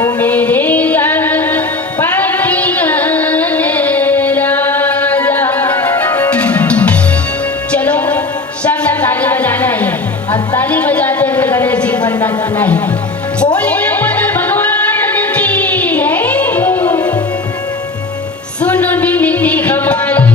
ओ मेरे गणपति गणराजा। चलो सब ताली बजाना है और ताली बजाते हुए गणेश जी को वंदना करना है। बोले भगवान की जय। सुनो विनती हमारी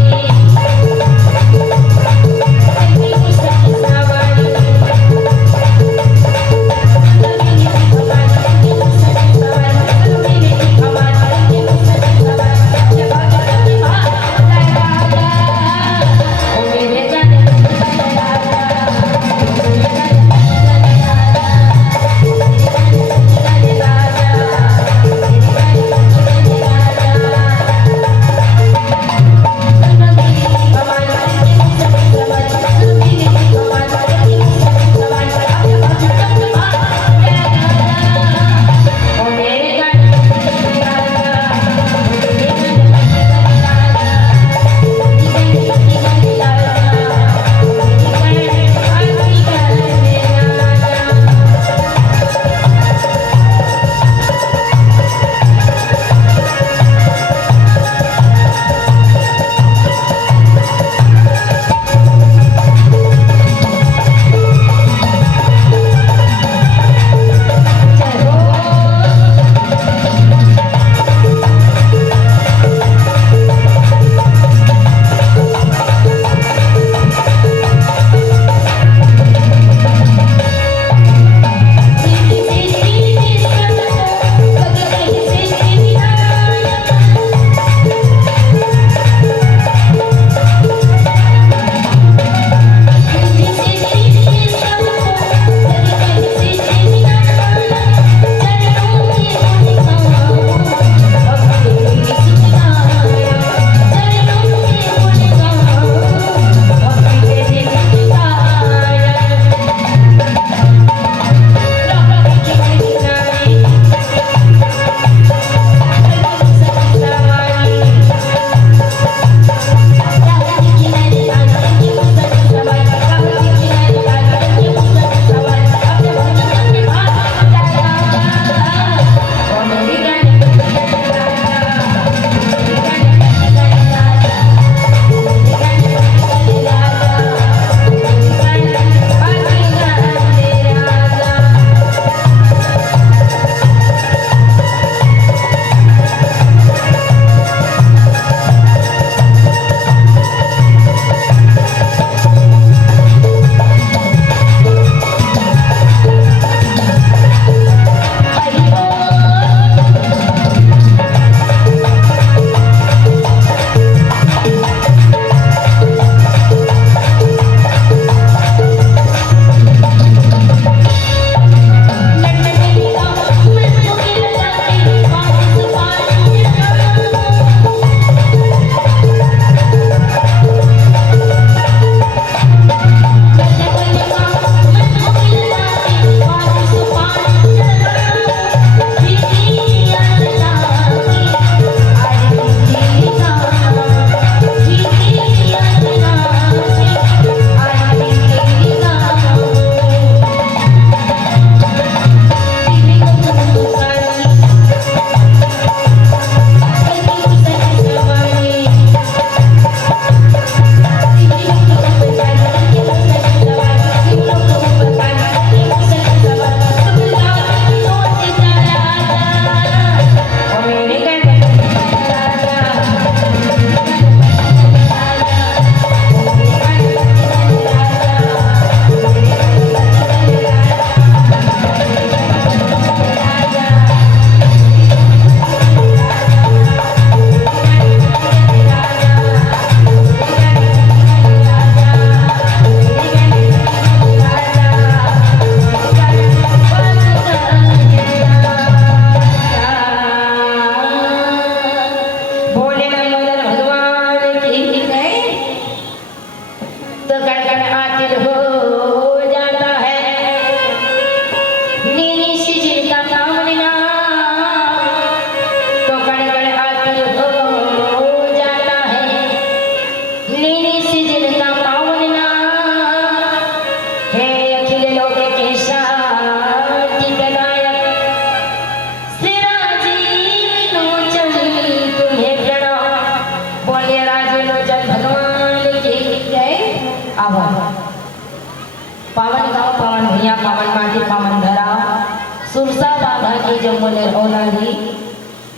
बाकी जो मुनर औलादी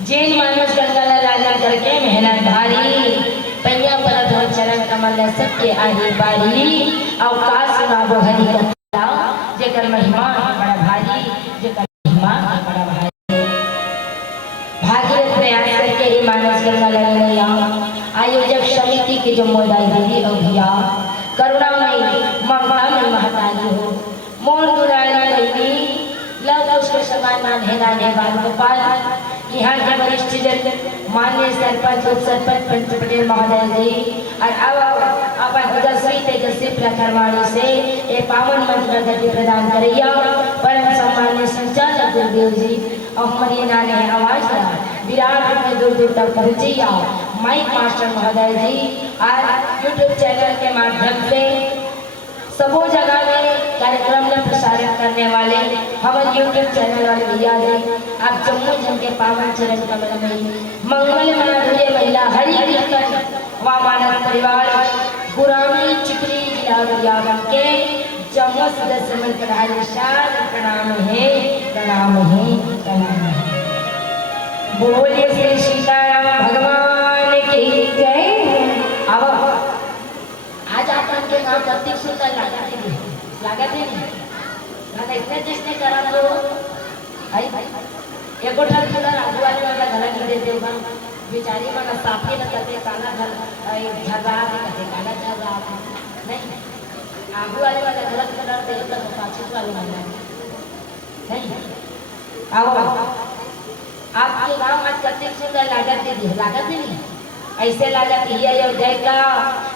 जैन मानस गंगाला राजा करके मेहनत भारी पैया परत हो चरण कमल सबके आही बारी अवकाश सुनाबो हरि कथा जेकर महिमा बड़ा भारी जेकर महिमा बड़ा भारी भागीरथ प्रयास करके ही मानस गंगाला लैया आयोजक समिति के जो मोदाई और भैया करुणामयी ममतामयी महतारी हो मोर दुलारी देवी लव उसको समान मान है बाल गोपाल यहाँ के वरिष्ठ जन माननीय सरपंच उप सरपंच पंच पटेल महोदय जी और अब अपन तेजस्वी तेजस्वी प्रखरवाणी से ये पावन मंच में गति प्रदान करिया परम सम्मान्य संचालक गुरुदेव जी और हमारी नाने आवाज विराट में दूर दूर तक पहुँचिया माइक मास्टर महोदय जी और यूट्यूब चैनल के माध्यम से सबो जगह में कार्यक्रम में प्रसारित करने वाले हमारे यूट्यूब चैनल वाले भैया जी आप जम्मू जन के पावन चरण कमल में मंगल माधुर्य महिला हरि कीर्तन व मानव परिवार गुरामी चिकरी जिला विद्यावन के जम्मू सदस्य मंत्र प्रणाम है प्रणाम है प्रणाम है। बोलिए श्री सीताराम भगवान की जय। अब आज अपन के नाम कत्ती सुंदर लागत है ना इतने जिसने करा तो आई एको ठन थोड़ा आगू वाले वाला गला नहीं देते होगा बेचारी मन साफी न करते काला घर झररा के कहते काला झररा नहीं आगू वाले वाला गलत कलर दे तो पाछे वाले वाला नहीं आओ आपके नाम आज कत्ती सुंदर लागत नहीं ऐसे लागत ये अयोध्या का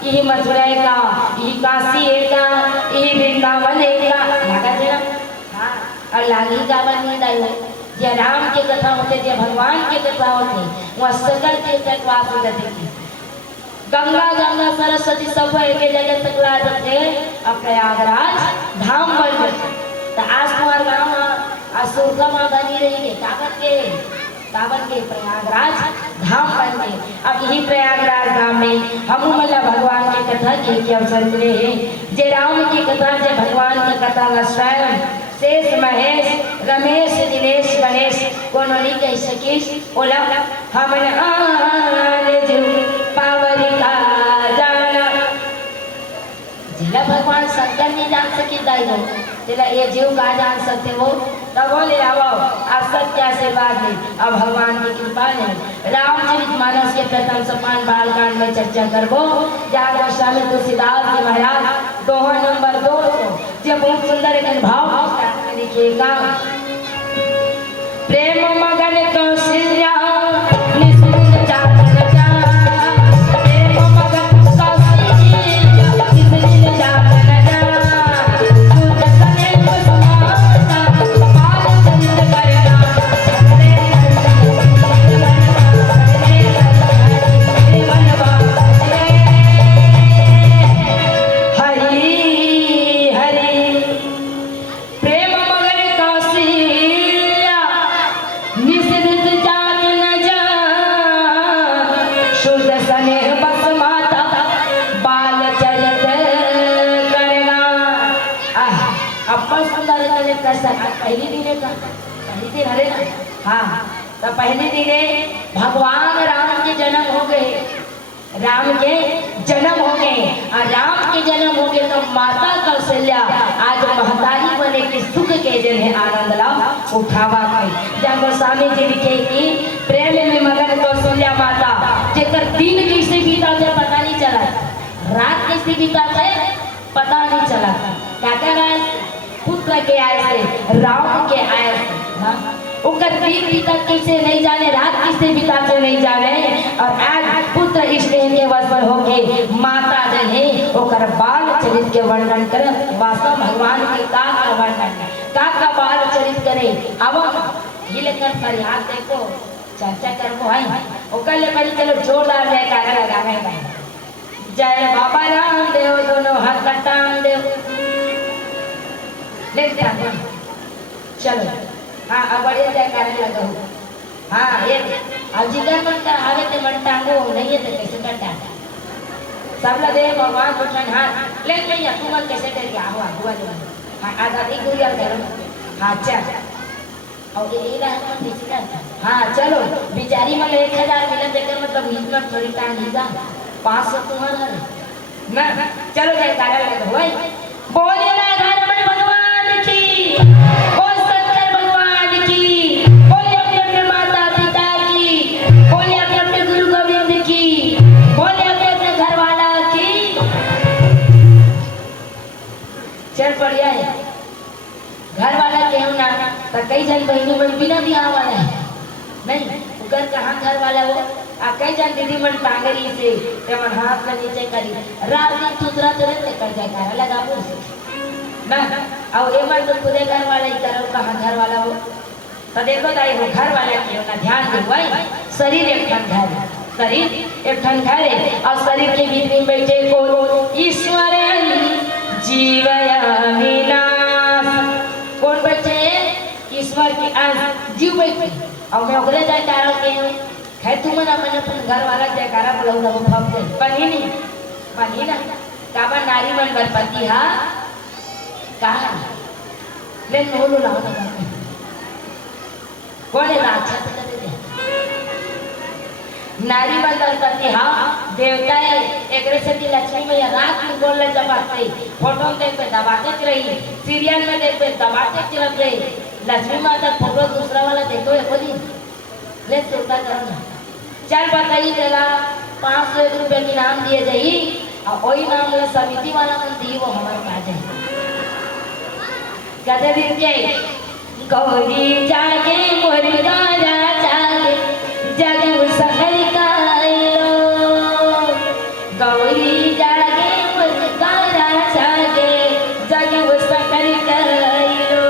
यही मथुरा का यही काशी का यही वृंदावन का लागत है हाँ और लागी गावन नींद आई जय राम के कथा होते जय भगवान के कथा होते वहाँ सकल तीर्थ वास होते थे गंगा सरस्वती सब एक जगह सकला थे अब प्रयागराज धाम बन गए तो आज तुम्हारे गाँव असुरका माँ बनी रही है कावन के प्रयागराज धाम बन गए। अब यही प्रयागराज धाम में हम मतलब भगवान की कथा के अवसर मिले हैं जय राम की कथा जय भगवान की कथा का स्वयं शेष महेश रमेश दिनेश गणेश को नहीं कह सकीस बोला हम पावरी का जाना जिला भगवान शंकर नहीं जान सकी दाई हो जिला ये जीव का जान सकते हो तब बोले आओ आप सत्य आशीर्वाद ले अब भगवान की कृपा ने रामचरित मानस के प्रथम सोपान बालकांड में चर्चा करबो जागर स्वामी तुलसीदास जी महाराज दोहा नंबर 2 जब बहुत सुंदर एक भाव लिखिएगा प्रेम मगन कौशल्या पहले दिन भगवान राम के जन्म हो गए और राम के जन्म हो गए तो माता कौशल्या आज महतारी बने की सुख के जन है आनंद लाभ उठावा गई जब गोस्वामी जी लिखे कि प्रेम में मगन कौशल्या माता जेकर दिन कैसे बीता थे पता नहीं चला रात कैसे बीता थे पता नहीं चला क्या पुत्र के आए से राम के आए से उकर दिन बीता कैसे नहीं जाने रात किसे बिताते नहीं जाने और आज पुत्र स्नेह के वश पर होके माता जन है ओकर बाल चरित के वर्णन कर वास्तव भगवान के का वर्णन का बाल चरित करे अब हिलकर फरियाद देखो चर्चा करबो है ओकर ले पहले चलो जोरदार जयकारा लगावे है जय बाबा रामदेव दोनों हाथ कटाम देव लेते हैं चलो हाँ अब बढ़िया जयकारा लगाओ हाँ ये अजिगर बनता आवे ते बनता को नहीं है तो कैसे करता सब लगे भगवान उठन हाथ ले लिया तुम कैसे कर गया हुआ हुआ हाँ आजादी गुड़िया करो हाँ चल और ये रहा डिस्कस। हाँ चलो बेचारी मन 1000 मिला देकर मतलब हिम्मत थोड़ी का नहीं जा 500 तुम्हारा ना चलो जाए तारा लगा भाई बोले ना रमण भगवान की बोल शंकर भगवान की बोले अपने अपने माता पिता की बोले अपने अपने गुरु गोविंद की बोले अपने अपने घर वाला की। चल बढ़िया है घर वाला केहू ना तो कई जन बहनों मन बिना बियाह वाला है नहीं उकर कहाँ घर वाला हो आ कई जन दीदी मन टांगरी से ते मन हाथ में नीचे करी रात दिन तुतरा तुरे ते कर जाए कर लगा बोल ना और ए मन तो खुदे घर वाला ही करो कहाँ घर वाला हो तो देखो दाई हो घर वाला के ना ध्यान दो भाई शरीर एक ठन घर शरीर एक ठन घर है और शरीर के बीच में बैठे को ईश्वर जीवया विनाश कौन बैठे ईश्वर की आज जीव बैठे और मैं ओकरे जाए कारण के है तुम ना मैंने अपन घर वाला जयकारा बुलाऊ ना फप गई बनी ना काबा नारी मन गणपति हा कहा ले नोलो लाओ ना कौन है अच्छा तो कर दे नारी मन गणपति हा देवता है एकरे से दी लक्ष्मी मैया रात में बोल ले जबाते फोटो में देख पे दबाते रही सीरियल में देख पे दबाते चलत रही लक्ष्मी माता फोटो दूसरा वाला देखो एक दिन ले चलता करना चल बताइए चला 500 रुपए की नाम दिए जाई और वही नाम ले समिति वाला मन दी वो हमारे पास है कदे दिन के गौरी जागे मोरी गाजा जागे जग सखर कायो गौरी जागे मोरी गाजा जागे जग सखर कायो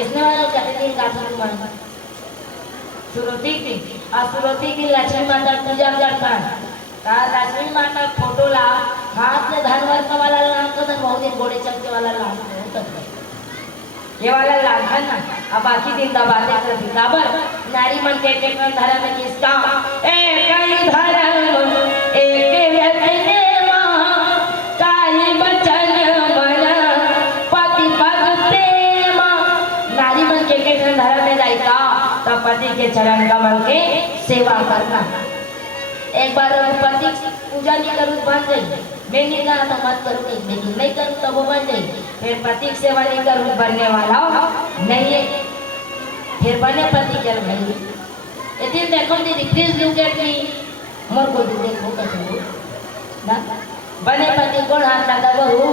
इसने वाला कदे दिन गाथा तुम्हारा सुरती की और सुरती की लक्ष्मी माता पूजा करता है लक्ष्मी माता फोटो ला हाथ में धनवर का वाला लाल तो बहुत दिन घोड़े चलते वाला लाल ये वाला लाल है ना अब बाकी दिन दबाते कर दिखाबर नारी मन के धर्म किसका एक ही धर्म एक व्यक्ति काई बचन मन पति पग प्रेम नारी मन के धर्म में जाएगा तब पति के चरण कमल के सेवा करना। एक बार रघुपति पूजा नहीं करूँ बन गई मैं नहीं कहा तो मत करो लेकिन नहीं करूँ तो वो बन गई फिर पति की सेवा नहीं करूँ बनने वाला नहीं है फिर बने पति चल भाई एक दिन देखो दीदी प्लीज लुक एट मी मोर को देखो कैसे ना बने पति को हाथ लगा वो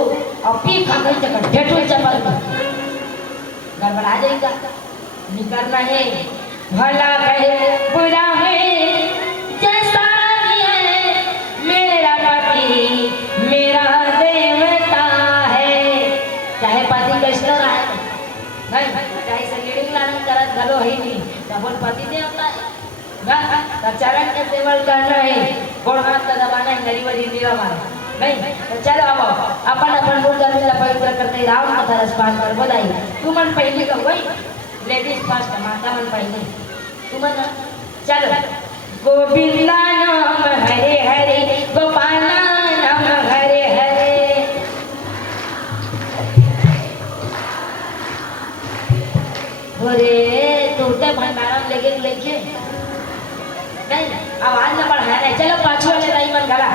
और पी खा गई चक्कर ठेठो चपल गड़बड़ा जाएगा नहीं करना है भला है बुरा है जैसा भी है मेरा पति मेरा देवता है चाहे पति कैसा रहा नहीं चाहे संगीत लालन करत घलो है नहीं तब पति देवता है ना तो चरण के सेवन करना है गोड़ हाथ का दबाना है गरीब नीला मारा नहीं तो चलो अब अपन अपन मुंह कर मिला पवित्र करते राम कथा रसपान कर बोलाई तू मन पहले का वही लेडीज फर्स्ट माता मन पहले तू मन चलो गोविंदा नाम हरे हरे गोपाला नाम हरे हरे बोले टूटे भंडारा लेके लेके नहीं आवाज न बढ़ाया नहीं चलो पाछू वाले ताई मन गला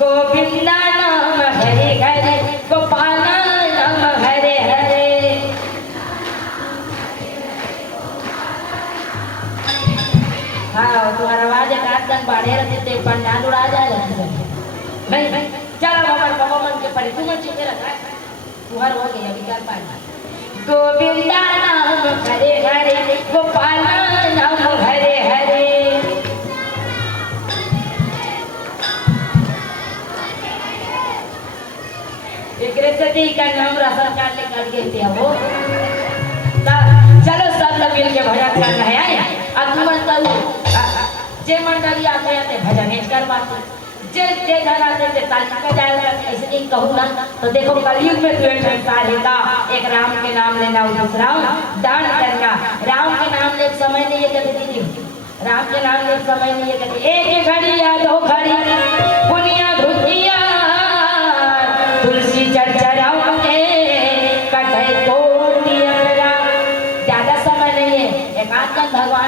गोविंदा नाम हरे हरे गोपाला नाम हरे हरे हाँ तुम्हारा आवाज एक आध दिन बढ़े रहते थे पंडाल उड़ा जाए नहीं चलो बाबा मन के पड़े तुम चुके रखा तुम्हारा हो गया विचार पानी गोविंदा नाम हरे हरे गोपाला नाम हरे हरे एक का नाम रसन काट ले कर गए थे वो चलो सब लोग मिल के भजन करना है अब तुम जे मंडली आते आते भजन कर पाते जे धरा देते ताली का जाएगा ऐसे नहीं कहूँ ना तो देखो कलयुग में तो संसार है का एक राम के नाम लेना दूसरा दान करना राम के नाम ले समय नहीं है कहते दीदी राम के नाम ले समय नहीं है कहते एक घड़ी या दो घड़ी पुनिया धुतिया तुलसी चढ़ चढ़ाओ के कटे कोटिया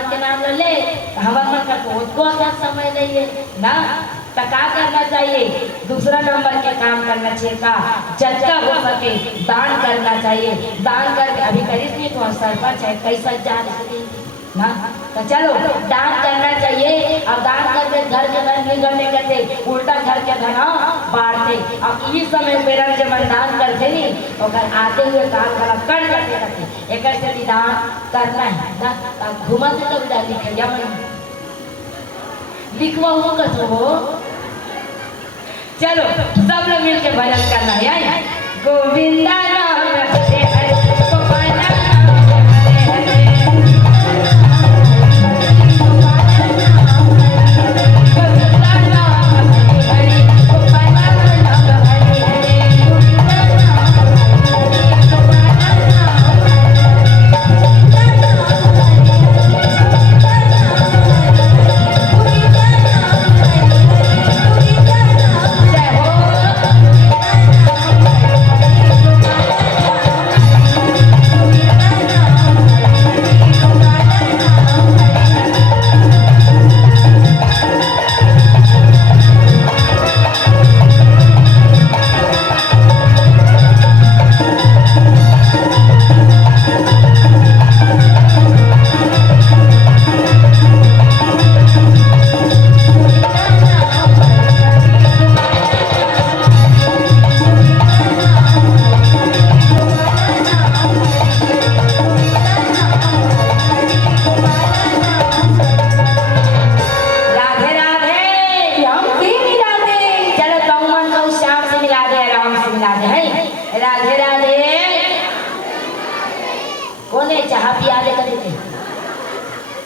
भगवान के नाम ले हमार मन का को समय नहीं है ना, तो क्या करना चाहिए? दूसरा नंबर के काम करना चाहिए का जितना हो सके दान करना चाहिए। दान करके अभी करीब नहीं तो सरपंच है कैसा जा ना, तो चलो दान करना चाहिए। और दान करके घर के धन निगलने करते उल्टा घर के धन बाढ़ते। अब इस समय मेरा जब दान करते नहीं तो आते हुए काम खराब कर करते एक से भी दान करना है ना। घुमाते तो विदा लिखिया मन लिखवा हो कस हो। चलो सब लोग मिलके भजन करना है। गोविंदा नाम हरे हरे गोपाला नाम हरे हरे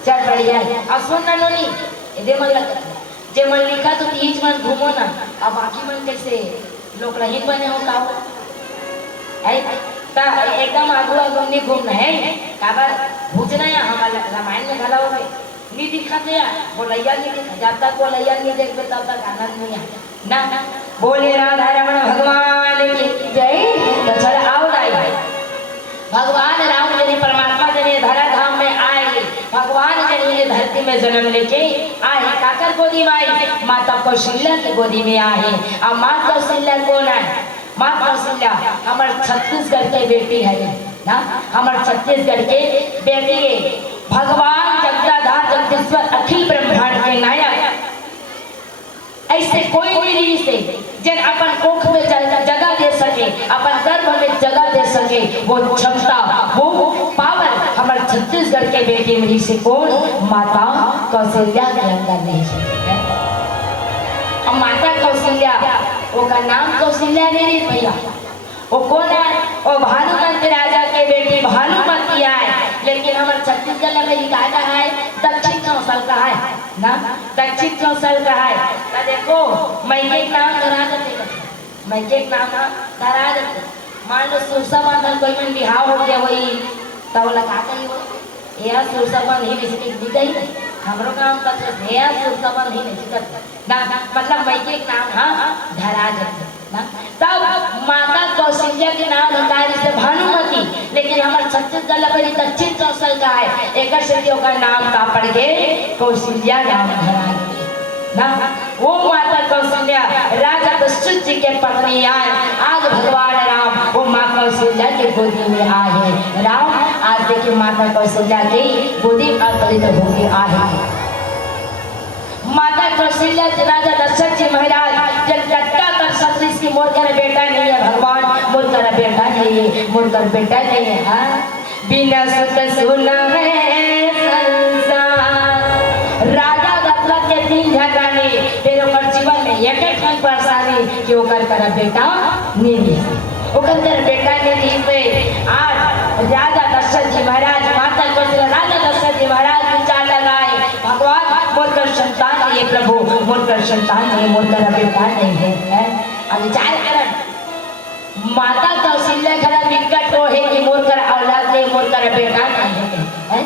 चल बढ़िया अब सुन ना नोनी इधे मन लग जे मन लिखा तो तीज मन घूमो ना। अब बाकी मन कैसे लोग रहीन बने हो का है ता एकदम आगू आगू नहीं घूमना है काबर भूजना है। हमारा रामायण में घला हो गए नहीं दिखाते या बोलैया नहीं दिखा जब तक बोलैया नहीं देखते तब तक आनंद नहीं आता ना। बोले राधा रमण भगवान की जय। तो चल आओ दाई भगवान राम जने परमात्मा जने धरा धाम में आए। भगवान जने धरती में जन्म लेके आए काकर गोदी में आई माता कौशल्या की गोदी में आए। और माँ कौशल्या कौन है? माँ कौशल्या हमारे छत्तीसगढ़ के बेटी है ना। हमारे छत्तीसगढ़ के बेटी है। भगवान जगदाधार जगदीश्वर अखिल ब्रह्मांड के नायक ऐसे कोई नहीं से जन अपन कोख में जगह दे सके अपन गर्भ में जगह दे सके वो क्षमता वो पावर हमारे छत्तीसगढ़ के बेटी में से कौन? माता कौशल्या के अंदर नहीं है। अब माता कौशल्या वो का नाम कौशल्या नहीं भैया वो कौन है? वो भानुमती राजा के बेटी भानुमती है। लेकिन हमारे छत्तीसगढ़ में लिखा है दक्षिण कौशल का है ना। दक्षिण कौशल का है तो देखो मैं एक नाम धरा देते मैं एक नाम धरा देते। मान लो सुरसा बांधल कोई मन बिहाव हो गया वही तब लगा कहीं हो यह सुरसा बांध ही नहीं दी गई हमरो काम करते यह सुरसा बांध ही नहीं करते ना। मतलब मैं एक नाम हाँ धरा देते ना। तब माता कौशल्या के नाम होता है जैसे भानुमती। लेकिन हमारे छत्तीसगढ़ में दक्षिण कौशल का है एक का नाम का पड़ गए कौशल्या नाम धरा ना। वो माता कौशल्या राजा दशरथ जी के पत्नी आए। आज भगवान राम वो माँ कौशल्या के गोदी में आए। राम आज देखिए माता कौशल्या की गोदी अवतरित होके आए। माता कौशल्या राजा दशरथ जी महाराज जब लटका कर सतीश की मोर कर बेटा नहीं है भगवान मोर कर बेटा नहीं है मोर कर बेटा नहीं है। हाँ बिना सुत सुना है संसार। राजा दशरथ के 3 झगड़ाने फिर ओकर जीवन में एक एक परेशानी कि ओकर कर बेटा नहीं है ओकर कर बेटा नहीं पे आज राजा दशरथ जी महाराज माता कौशल्या राजा दशरथ जी महाराज विचार लगाए भगवान मोर कर संतान नहीं है प्रभु मोर कर संतान नहीं मोर कर बेटा नहीं है। अब विचार कर माता कौशल्या खरा विकट हो है कि मोर कर औलाद नहीं मोर कर बेटा नहीं है।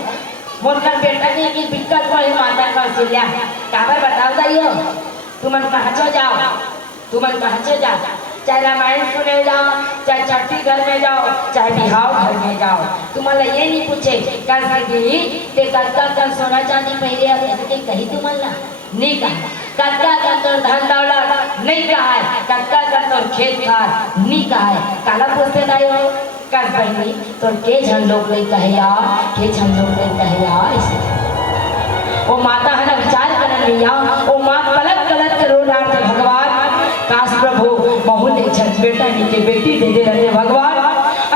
मोर कर बेटा नहीं कि विकट हो है माता कौशल्या काबर बताओ दाइयो तुमन कहाँ जाओ तुमन कहाँ जाओ चाहे रामायण सुने जाओ, चाहे छठी घर में जाओ, चाहे बिहाव घर में जाओ, तुम्हाला ये नहीं पूछे का दीदी ते कत्ता का सोना चांदी पहले ऐसे कही तुम्हाला नहीं कहा, कत्ता का तो धन दौलत नहीं कहा है, कत्ता का तो खेत खार नहीं कहा है, काला पूछते नहीं हो कर बहनी तो के झन लोग नहीं कहे यार, के झन लोग नहीं कहे यार ऐसे वो माता है ना विचार करने लिया, वो माँ कलक कलक करो नाथ भगवान काश प्रभु बहुल एक झट बेटा नीचे बेटी दे दे रहते भगवान,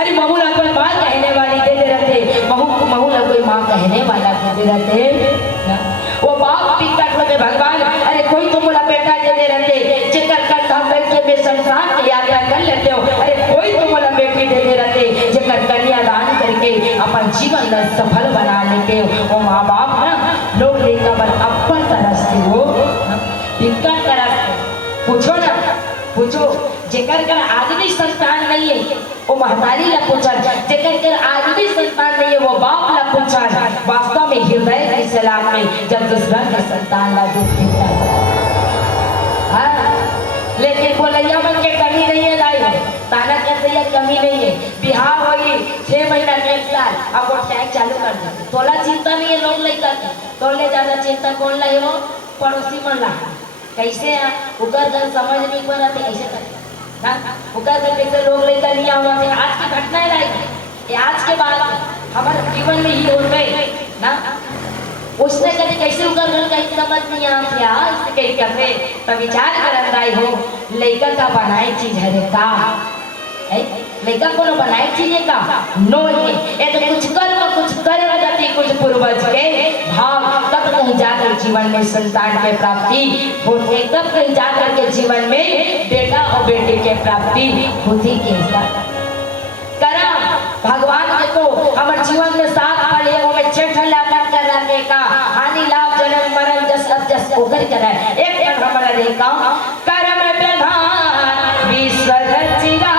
अरे बहुल कोई माँ कहने वाली दे दे रहते, बहुल कोई माँ कहने वाला दे दे रहते, वो बाप टिकट होते भगवान, अरे कोई तो बोला बेटा दे दे रहते, जिकर कर हम बैठ के संसार की यात्रा कर लेते हो, अरे कोई तो बोला बेटी दे दे रहते, जिकर कन्यादान करके अपन जीवन में सफल बना लेते हो, वो माँ बाप ना लोग लेकर पर अपन तरसते हो, टिकट तरसते, पूछो ना पूछो, जेकर कर आदमी संतान नहीं है वो महतारी ला पूछन, जेकर कर आदमी संतान नहीं है वो बाप ला पूछन, वास्तव में हृदय के सलाम में जब दूसरा के संतान ला दुख देता है, हाँ लेकिन बोलैया मन के कमी नहीं है लाई, ताना कहते हैं कमी नहीं है, बिहार होगी 6 महीना 1 साल अब वो टैग चालू कर दे, तोला चिंता नहीं है लोग नहीं करते, तोले ज्यादा चिंता कौन लाई हो पड़ोसी मन ला, कैसे है उकर घर समझ नहीं पा रहा थे कैसे करते ना, उकर घर कैसे लोग लेकर लिया हुआ थे, आज की घटना है ये आज के बाद हमारे जीवन में ही हो गए ना, उसने कभी कैसे उकर घर कहीं समझ नहीं आ क्या इससे कहीं करते तब विचार कर रही हो, लड़का का बनाई चीज है रे का लड़का को बनाई चीज है का नो है, ये तो कुछ कर्म जाती कुछ पूर्वज के भाव तब कहीं जाकर जीवन में संतान के प्राप्ति होते, तब कहीं जाकर के जीवन में बेटा और बेटी के प्राप्ति होती के साथ करम भगवान के को हमारे जीवन में साथ पड़े वो में छठन लाकर कर रखे का हानि लाभ जन्म मरण जस अब जस ओकर करे एक पल हमारा देखा करम प्रधान विश्व रचिरा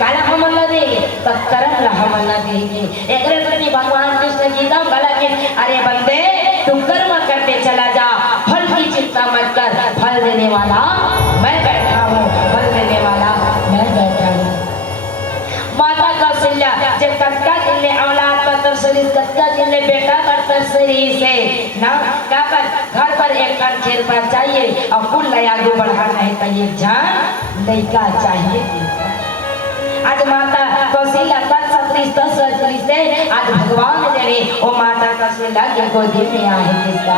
काला हमला दे तब करम ला हमला देंगे एकरे प्रति भगवान कृष्ण गीता गला के अरे बंदे तू कर्म करते चला जा, फल की चिंता मत कर, फल देने वाला मैं बैठा हूँ, फल देने वाला मैं बैठा हूँ। माता कौशल्या जब कटका जिले औलाद पर तरसरी, कटका जिले बेटा पर तरसरी से ना क्या पर घर पर एक कण खेल पर चाहिए और कुल नया आगे बढ़ाना है तो एक जान लड़का चाहिए। आज माता कौशल्या तत्सत्री से आज भगवान जने वो माता कौशल्या के गोदी में आए, किसका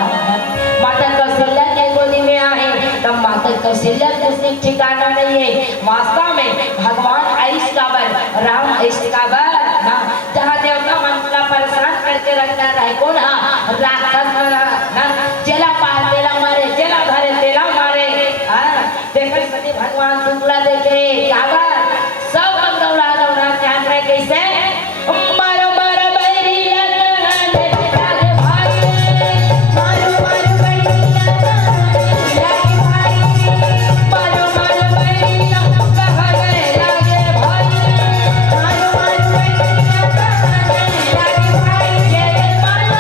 माता कौशल्या के गोदी में आए, तब माता कौशल्या कुछ ठिकाना नहीं है, वास्तव में भगवान आइस काबर राम आइस काबर ना जहाँ देवता मन का परेशान करके रखता रहे कौन राक्षस ना जेला पार तेला मारे, जेला भरे तेला मारे, देखे सती भगवान शुक्ला देखे काबर सब दौड़ा दौड़ा ध्यान रहे कैसे मारो मारो बैरी लगे भाई, मारो मारो बैरी लगे भाई, मारो मारो बैरी लगे भाई, मारो मारो बैरी लगे भाई, ये मारो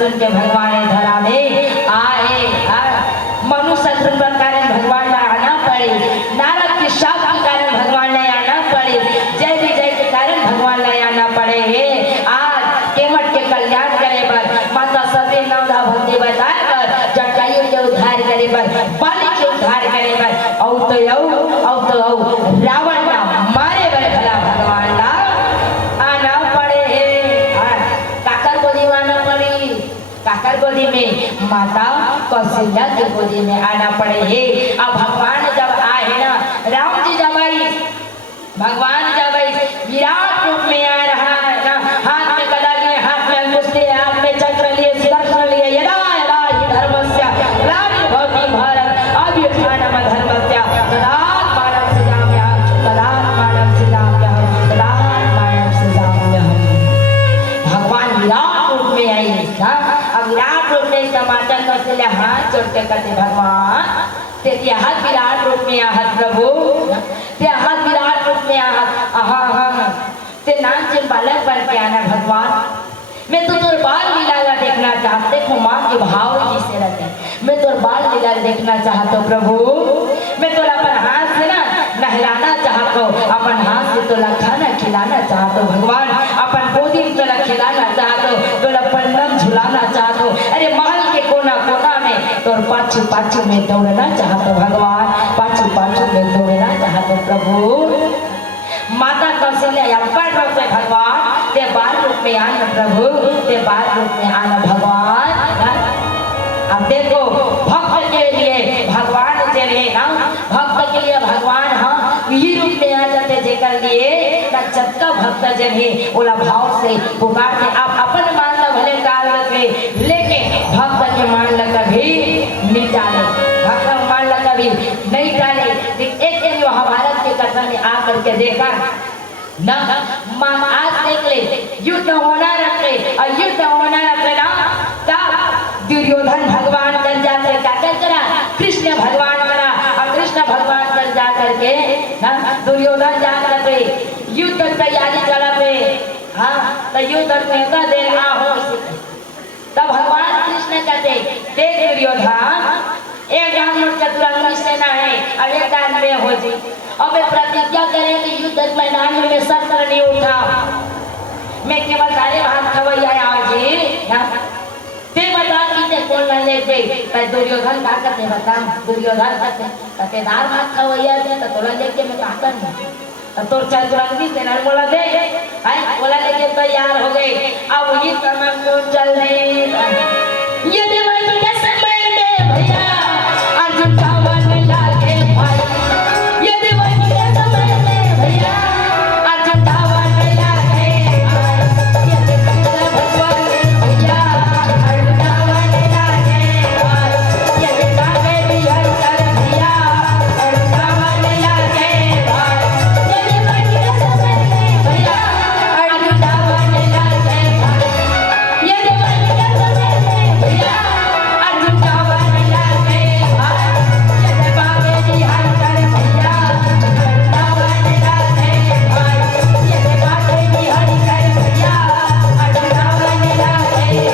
सुन के भगवान धरा में आए, मनुष्य के कारण भगवान ने आना पड़े, नारद के शाप के कारण भगवान ने आना पड़े, जय विजय के कारण भगवान ने आना पड़े। आज केवट के कल्याण करे पर माता सती नवदा भक्ति बताए पर जटायु के उद्धार करे पर गोदी में, माता कौशल्या के गोदी में आना पड़े है। अब भगवान जब आए ना, राम जी जब आई, भगवान जब आई विराट रूप में आ रहा है ना, हाथ में गदा लिए, हाथ में अंगुष्ठ लिए, हाथ में चक्र लिए, सुदर्शन लिए, यदा यदा हि धर्मस्य ग्लानिर्भवति भारत अभ्युत्थानम् अधर्मस्य तदात्मानं सृजाम्यहम्, तदात्मानं सृजाम्यहम्, तदात्मानं सृजाम्यहम्। भगवान विराट रूप में आई ना, अब विराट रूप में माता कौशल्या हाथ जोड़ के कहते भगवान ते हाथ विराट रूप में आहत प्रभु, ते हाथ विराट रूप में आहत, आहा ते नाच बालक बन के आना भगवान। मैं तो तोर बाल लीला देखना चाहता, देखो माँ के भाव जिसे रहते हैं, मैं तोर बाल लीला देखना चाहता हूँ प्रभु। मैं तोला अपन हाथ से ना नहलाना चाहता हूँ, अपन हाथ से तोला खाना खिलाना चाहता हूँ भगवान, अपन गोदी में तोला खिलाना चाहता हूँ, तोला पन्नम झुलाना चाहता हूँ। अरे महल के कोना कोना में तोर पाछू पाछू में दौड़ना चाहता हूँ भगवान, पाछू पाछू में दौड़ना चाहता हूँ प्रभु। माता कौशल्या अब्बड़ रूप में भगवान ते बाल रूप में आना प्रभु, ते बाल रूप में आना भगवान। अब देखो भक्त के लिए भगवान के लिए ना, भक्त के लिए भगवान हाँ यही रूप में आ जाते जेकर लिए ना चक्का भक्त जन है ओला भाव से पुकारते। आप अपन मान ला भले काल रखे, लेकिन भक्त के मान ला कभी नहीं डाले, भक्त मान ला कभी नहीं डाले। एक महाभारत के कथा में आ करके देखा ना, आज देख ले युद्ध होना रखे, और युद्ध होना रखे ना तब दुर्योधन भगवान कर जाकर क्या करा, कृष्ण भगवान करा, और कृष्ण भगवान कर जा करके ना दुर्योधन जा करके युद्ध तैयारी करा पे, हाँ तो युद्ध में का देर हो, तब भगवान कृष्ण कहते देख दुर्योधन, एक डांग चतुरंगी सेना है और एक डांग में हो जी, अब प्रतिज्ञा करें कि युद्ध मैदान में मैं शस्त्र नहीं उठा, मैं केवल सारे भात खवैया आओ जी, ते बता कि ते कौन ला लेते, पर दुर्योधन का करते बता, दुर्योधन कहते दार भात खवैया थे तो तोला लेके मैं का करना, तो तोर चतुरंगी सेना बोला दे, है बोला लेके तैयार हो गए। अब ये समय कौन चल रहे, ये देवाई के समय में भैया अर्जुन का मन लागे भाई, ये देवाई के समय में भैया अर्जुन का मन लागे भाई, ये कृष्ण भगवान भैया अर्जुन का मन लागे भाई, ये काके भी हर कर भैया अर्जुन का मन लागे भाई, ये देवाई के समय में भैया अर्जुन का मन लागे भाई, ये देवाई के समय में भैया अर्जुन का मन लागे भाई, ये काके भी हर कर भैया अर्जुन का मन लागे भाई, ये काके भी हर कर भैया अर्जुन का मन लागे भाई।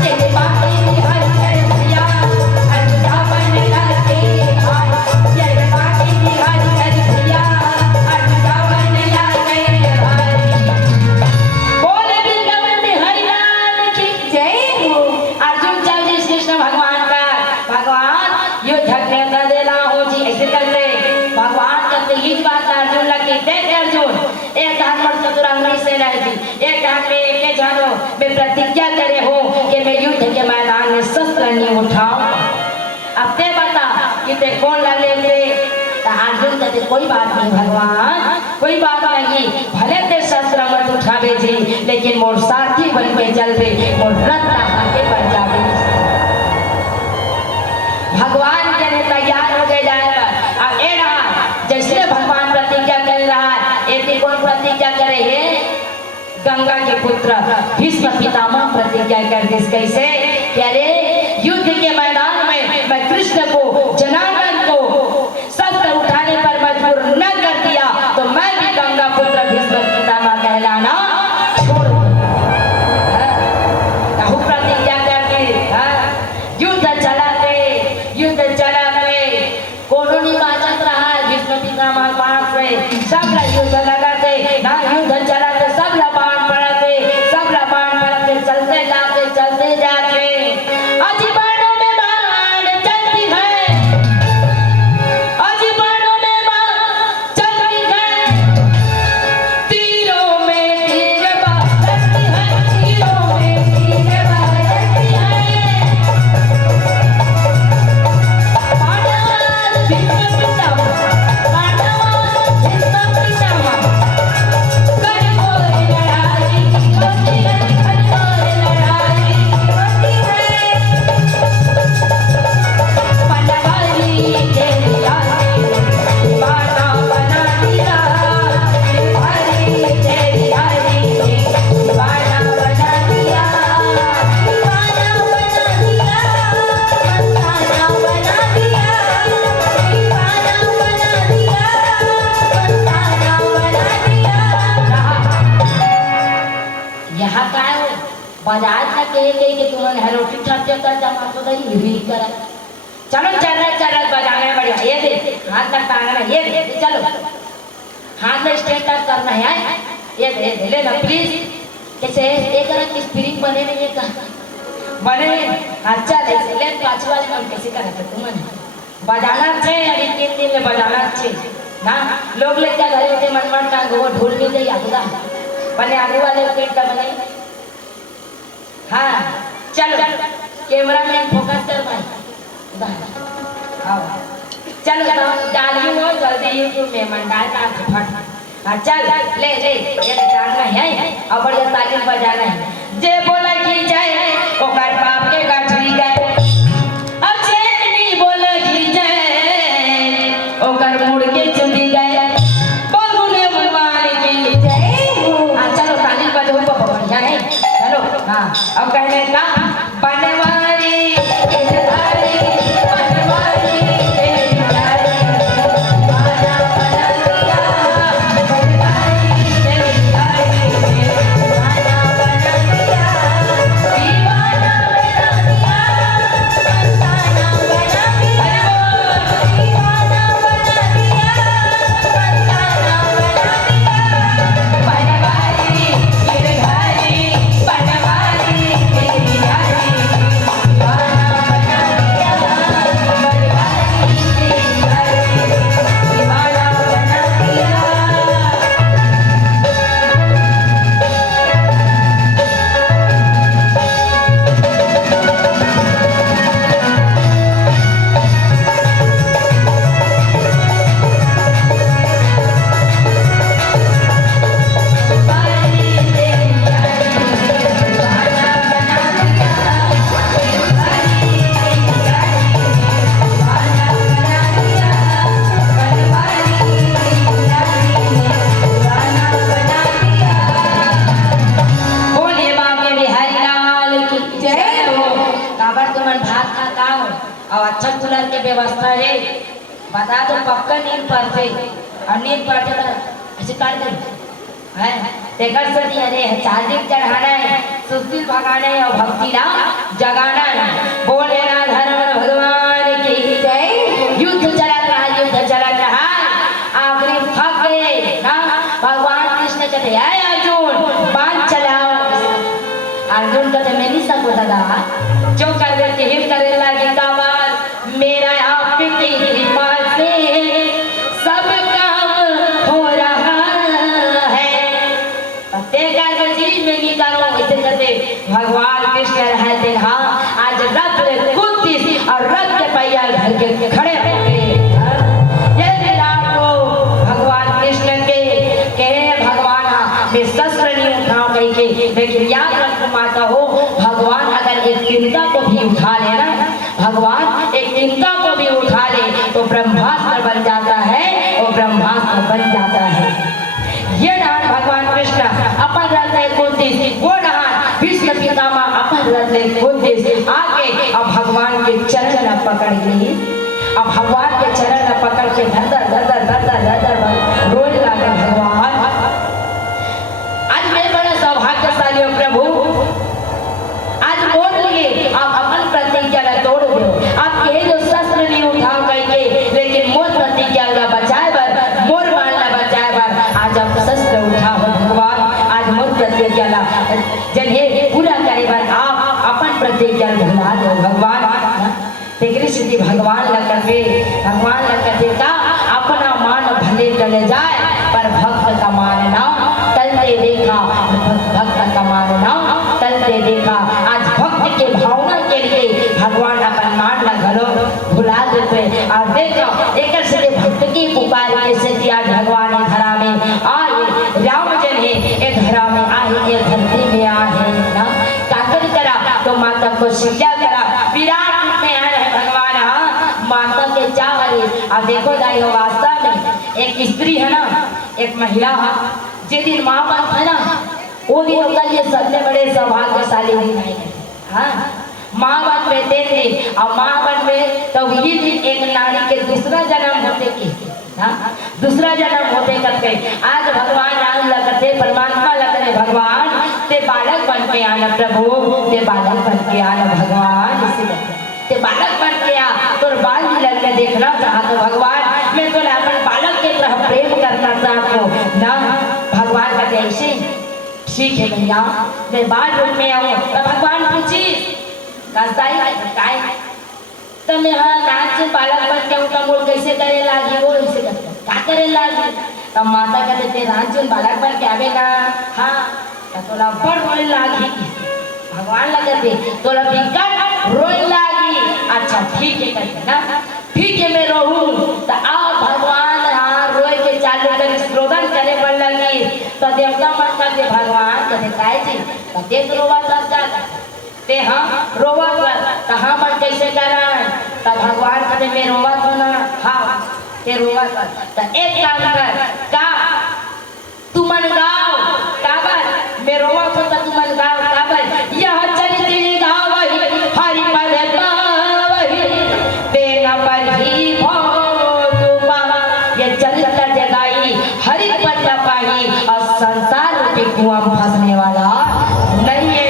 तेरे बाटे भी हर कर भैया अर्जुन का मन लागे भाई, तेरे बाटे भी हर कर भैया अर्जुन का मन लागे भाई। बोले वृंदावन में हरिलाल की जय हो। अर्जुन चल जी कृष्ण भगवान का, भगवान युद्ध के अंदर देना हो जी, ऐसे करते भगवान कहते ही बात अर्जुन लगी, देख अर्जुन एक हाथ पर चतुरंगी से रह जी, एक हाथ में एक जानो मैं प्रतिज्ञा करे हो कि मैं युद्ध के मैदान में शस्त्र नहीं उठाऊं। अब ते बता कि ते कौन ला लेते, तो अर्जुन कहते कोई बात नहीं भगवान, कोई बात नहीं, भले ते शस्त्र मत उठावे जी, लेकिन मोर साथी बन के चलबे, मोर रथ आगे बढ़ जावे। भगवान के लिए तैयार हो गए जाएगा। अब ए रहा जैसे भगवान प्रतिज्ञा कर रहा है, एक कौन प्रतिज्ञा करे है, गंगा के पुत्र भीष्म पितामह प्रतिज्ञा कर दी, कैसे कि अरे युद्ध के मैदान में मैं कृष्ण को जनार्दन को शस्त्र उठाने पर मजबूर न कर दिया तो मैं भी गंगा पुत्र भीष्म पितामह कहलाना छोड़ दूंगा। प्रतिज्ञा करके युद्ध चलाते कोनो नहीं बाजत रहा, भीष्म पितामह पास से सब युद्ध लगाते ना, युद्ध चला बाजार का के तुम्हारे रोटी ठाटे कर जमा तो दही भी करा चलो चल बजाना है बढ़िया ये दे हाथ तक टांगना ये दे चलो हाथ में स्ट्रेट तक करना है ये दे ले ना प्लीज कैसे एक किस स्प्रिंग बने नहीं है बने अच्छा ले पांच वाले हम कैसे करते तुम्हें बजाना छे अभी 3 दिन में बजाना छे ना लोग लेके घरे होते मन का वो ढोल नहीं दे आगुदा बने आगे वाले पेट का बने हाँ चलो कैमरा मैन फोकस कर भाई आओ चलो डालियो वो जल्दी यूट्यूब में मन डालना फट हाँ चल ले ये डालना है और बढ़िया ताली बजाना है जे बोला कि जय ओकर बाप के गाठी गए अब चेतनी बोला कि जय ओकर मुड़ के चुदी गए बोले भगवान की जय हाँ चलो ताली बजाओ बढ़िया है चलो हाँ अब कहने का बनवारी अच्छा कूलर के व्यवस्था है बता दो पक्का नींद पड़ते और नींद पड़ते तो ऐसे कर दे है तेकर से नहीं अरे चार्जिंग चढ़ाना है सुस्ती भगाना है और भक्ति ना जगाना है बोले ना धर्म भगवान की जय युद्ध चला रहा आखिरी थक गए ना भगवान कृष्ण कहते हैं अर्जुन बाण चलाओ अर्जुन कहते मैं नहीं सकता दादा जो कर देते हिम करे लगे कामार मेरा आपकी कृपा से सब काम हो रहा है देखा तो चीज में नहीं करो इसे कहते भगवान कृष्ण रहते हाँ आज रथ में कुत्तीस और रथ के पहिया घर के खड़े हो गए ये विराट को भगवान कृष्ण के भगवान मैं शस्त्र नहीं उठाओ कहीं के लेकिन याद रखो माता हो भगवान अगर एक चिंता को भी उठा लेना भगवान एक चिंता को भी उठा ले तो ब्रह्मास्त्र बन जाता है और ब्रह्मास्त्र बन जाता है ये नाम भगवान कृष्ण अपन रथ ले कुंतीस वो नाम विष्णु पितामह अपन रथ ले कुंतीस आके अब भगवान के चरण न पकड़ ली अब भगवान के चरण न पकड़ के धर रोज लगा भगवान आज मैं बड़ा सौभाग्यशाली हूँ प्रभु आज बोल लिए आप अपन प्रतिज्ञा न तोड़ दो आप कहे जो शस्त्र नहीं उठाओ कहिए लेकिन मोर प्रतिज्ञा का बचाए बर मोर मारना बचाए बर आज आप शस्त्र उठाओ भगवान आज मोर प्रतिज्ञा ला जन्हे पूरा करे बर आप अपन प्रतिज्ञा भुला दो भगवान तेरी सिद्धि भगवान लगते का अपना मान भले टल जाए पर भक्त का मान ना टलते देखा भक्त का मान ना टलते देखा आज भक्त के भावना के लिए भगवान अपन मान न घरो भुला देते और देखो एक से भक्त की पुकार के से आज भगवान धरा में आए राम जन है ये धरा में आए ये धरती में आए ना काकर करा तो माता को सिद्धा करा विराट रूप में आए हैं भगवान माता के चावल अब देखो दाई वास्तव में एक स्त्री है ना एक महिला है जिस दिन माँ बाप है ना वो दिन होगा ये सबसे बड़े सौभाग्यशाली दिन है हाँ माँ बाप रहते थे और माँ बाप में तो ये दिन एक नारी के दूसरा जन्म होते की हाँ दूसरा जन्म होते करते आज भगवान राम लगते परमात्मा लगते भगवान ते बालक बन के आना प्रभु, ते बालक बन के आना भगवान। ते बालक बन के आ, तोर बाल लगने देखना चाहतो भगवान, मैं तो अपन बालक के तरह प्रेम करना चाहतो ना। भगवान का ऐसे ठीक है भैया, मैं बाल रूप में आऊँ तो भगवान पूछी काय तो मैं हाँ नाच से बालक बन के उनका मूल कैसे करे लागी, वो ऐसे क्या करे लागी। तब माता कहते थे नाच से बालक बन के आवेगा, हाँ तोला बड़ रोए लागी। भगवान लगते तोला बिकट रोए लागी। अच्छा ठीक है कहते ना, ठीक है मैं रहूं तो आओ भगवान हाँ रोए के चालू कर स्त्रोधन करे बन लगी। तो देवता मन कहते भगवान कहते काय जी कहते रोवा ते हम रोवा कर हम मन कैसे करा। तब भगवान कहते मैं रोवा तो ना, हाँ ते रोवा कर तो एक काम कर का तू मन गाओ काबर, मैं रोवा तो तू मन गाओ काबर। यह चरित्र गावहि हरि पद पावहि तेरा पर ही भोतुपा, ये चरित्र जगाई हरि पद पाई और संसार के कुआं में फंसने वाला नहीं है।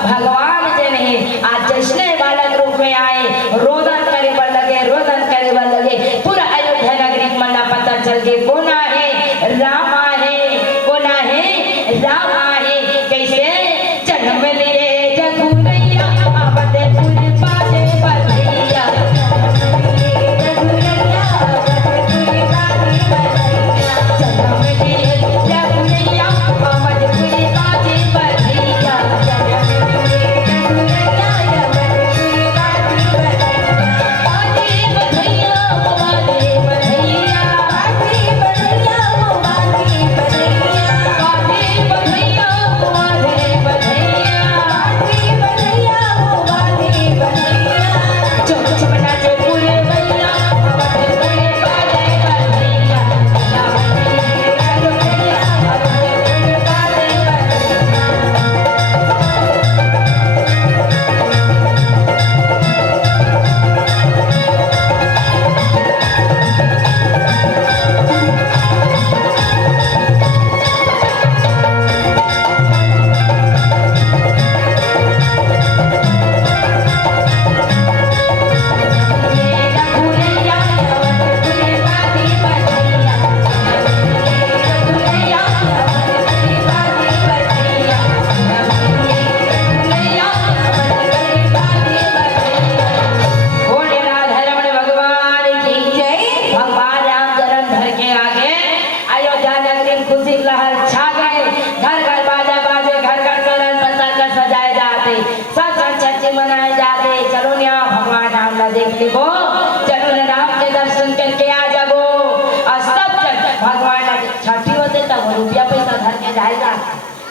भगवान जे नहीं आज जैसने बालक रूप में आए रोदन करे बन लगे, रोदन करे बन लगे। पूरा अयोध्या नगरी मना पता चल गए कौन है राम है, कौन है राम है। कैसे जन्म लिए जगुरैया अवधपुर बाजे बधैया, जन्म लिए जगुरैया अवधपुर बाजे बधैया।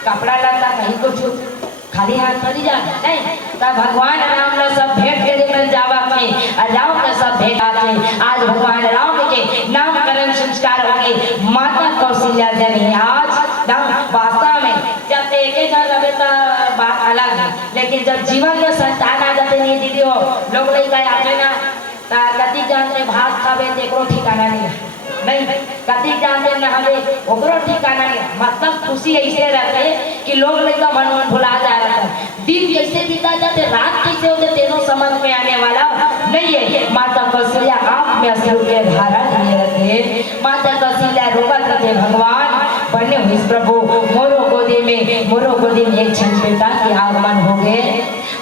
कपड़ा लता कहीं कुछ खाली हाथ चली जा नहीं। तब भगवान राम ने सब भेंट के देकर जावा में राम ने सब भेंट आके आज भगवान राम के नामकरण संस्कार हो गए। माता कौशल्या देनी आज वास्तव में जब एक जन रहे तो बात अलग है, लेकिन जब जीवन में संतान आ जाते नहीं दीदी हो लोग नहीं गए आते ना कति जानते भात खावे देखो ठिकाना नहीं कति जानते न हमें ओकरो ठिकाना नहीं। मतलब खुशी ऐसे रहते कि लोग लेकर मन भुला जा रहा है। दिन कैसे बीता जाते रात कैसे होते तेनों समझ में आने वाला नहीं है। माता कौशल्या आंख में अश्रु के धारा लिए रहते, माता कौशल्या रोकत रहते भगवान बने हुए प्रभु मोरो गोदी में एक क्षण बेटा के आगमन हो गए।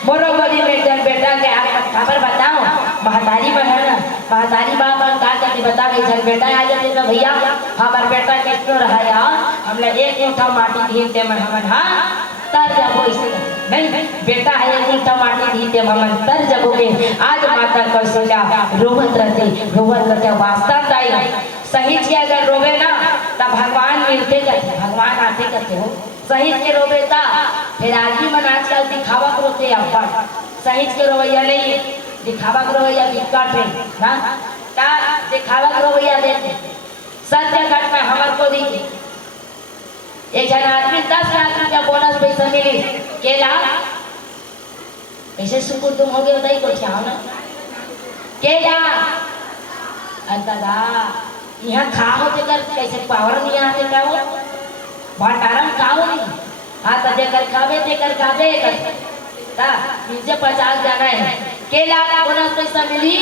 मोरो गोदी में एक बेटा के आगमन खबर बताओ महतारी बहन महतारी बाप का कहते बता गई जब बेटा आ जाते तो भैया हमारे बेटा किसको रहा यार हमने एक मुठा माटी धीते में हमन हाँ तर जब इसे नहीं बेटा है एक मुठा माटी धीते हमन तर जबोगे। आज माता कौशल्या रोवत रहते वास्तव दाई सही के अगर रोवे ना तब भगवान मिलते जाते भगवान आते करते हो। सही के रोवे था फिर आदमी मन आजकल दिखावा रोते अपन सही के रोवैया नहीं दिखावा रवैया विकट है ना ता दिखावा रवैया देते सत्य घटना हमर को दी एक जन आदमी 10 लाख रुपया बोनस पैसा मिली केला कैसे सुकुर तुम हो गए बताइए कुछ क्या हो ना केला अंतदा यहाँ खाओ देकर कैसे पावर नहीं आते क्या वो भंडारम खाओ नहीं हाँ तो देकर खावे कर ता नीचे 50 जाना है के लाख बोनस पैसा मिली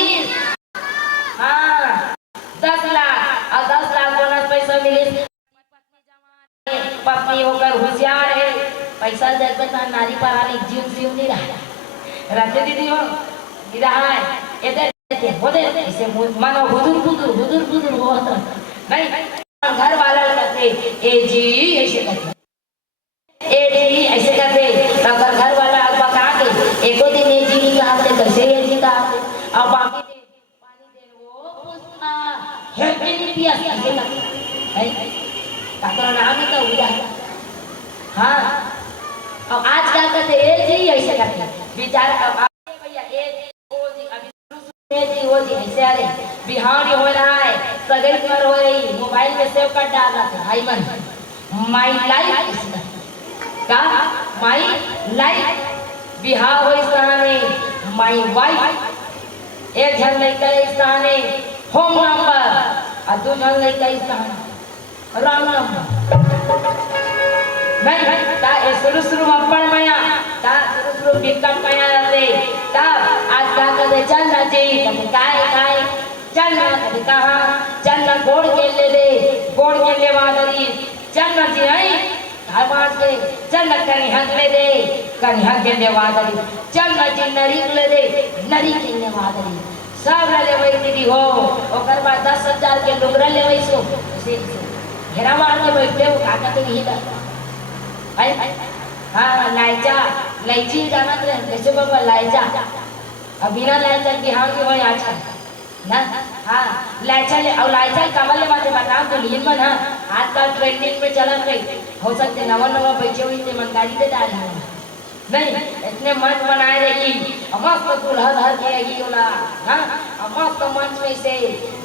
हाँ 10 लाख और 10 लाख बोनस पैसा मिली पत्नी होकर होशियार है पैसा देकर ना नारी पर आने जीव नहीं रहा रहते दीदी हो रहा है इधर होते इसे मानो हुजूर हो नहीं घर वाला कहते ए जी ऐसे कहते ए जी ऐसे कहते अगर घर वाला बता के एको दिन ए जी नहीं कहा कैसे ए जी कहा अब बाकी पानी दे वो पूछना है कि नहीं पिया ऐसे कहते ताकि नाम ही तो हुआ हाँ अब आज क्या कहते ए जी ऐसे कहते बेचारा अब भैया ए जी ओ जी अभी जी वो जी ऐसे आ रहे बिहार हो रहा है सगरी पर हो रही मोबाइल में सेव कर डाल रहा है हाईमन माई लाइफ का माई लाइफ बिहार हो इस कहानी माई वाइफ एक जन नहीं करे इस कहानी होम नंबर और दो जन नहीं करे इस कहानी रॉन्ग नंबर नहीं ता शुरू अप्पड़ माया ता शुरू बिकट माया रहते तब आज क्या कहते चल ना जी कभी काय चल ना कभी कहाँ चल ना गोड़ के ले वादरी चल ना जी आई घर बांध के चल ना कहीं हक ले दे कहीं हक के ले वादरी चल ना जी नरी के ले वादरी सब ले वही दीदी हो और बाद 10,000 के लुगरा ले वही सो घेरा मार के बैठते हो काका तो यही करता हाँ लाइची जाना कैसे बाबा लाइचा अब बिना लाइचा बिहार के वही आजकल ना हाँ लाइचा ले और लाइचा कमल ले बातें बताओ तो लीन मन हाँ आजकल ट्रेंडिंग में चला गई हो सकते नवा बैठे हुई थे मनकारी दे डाल नहीं इतने मंच बनाए रही मस्त दूल्हा धर के रही बोला हाँ मस्त मंच में से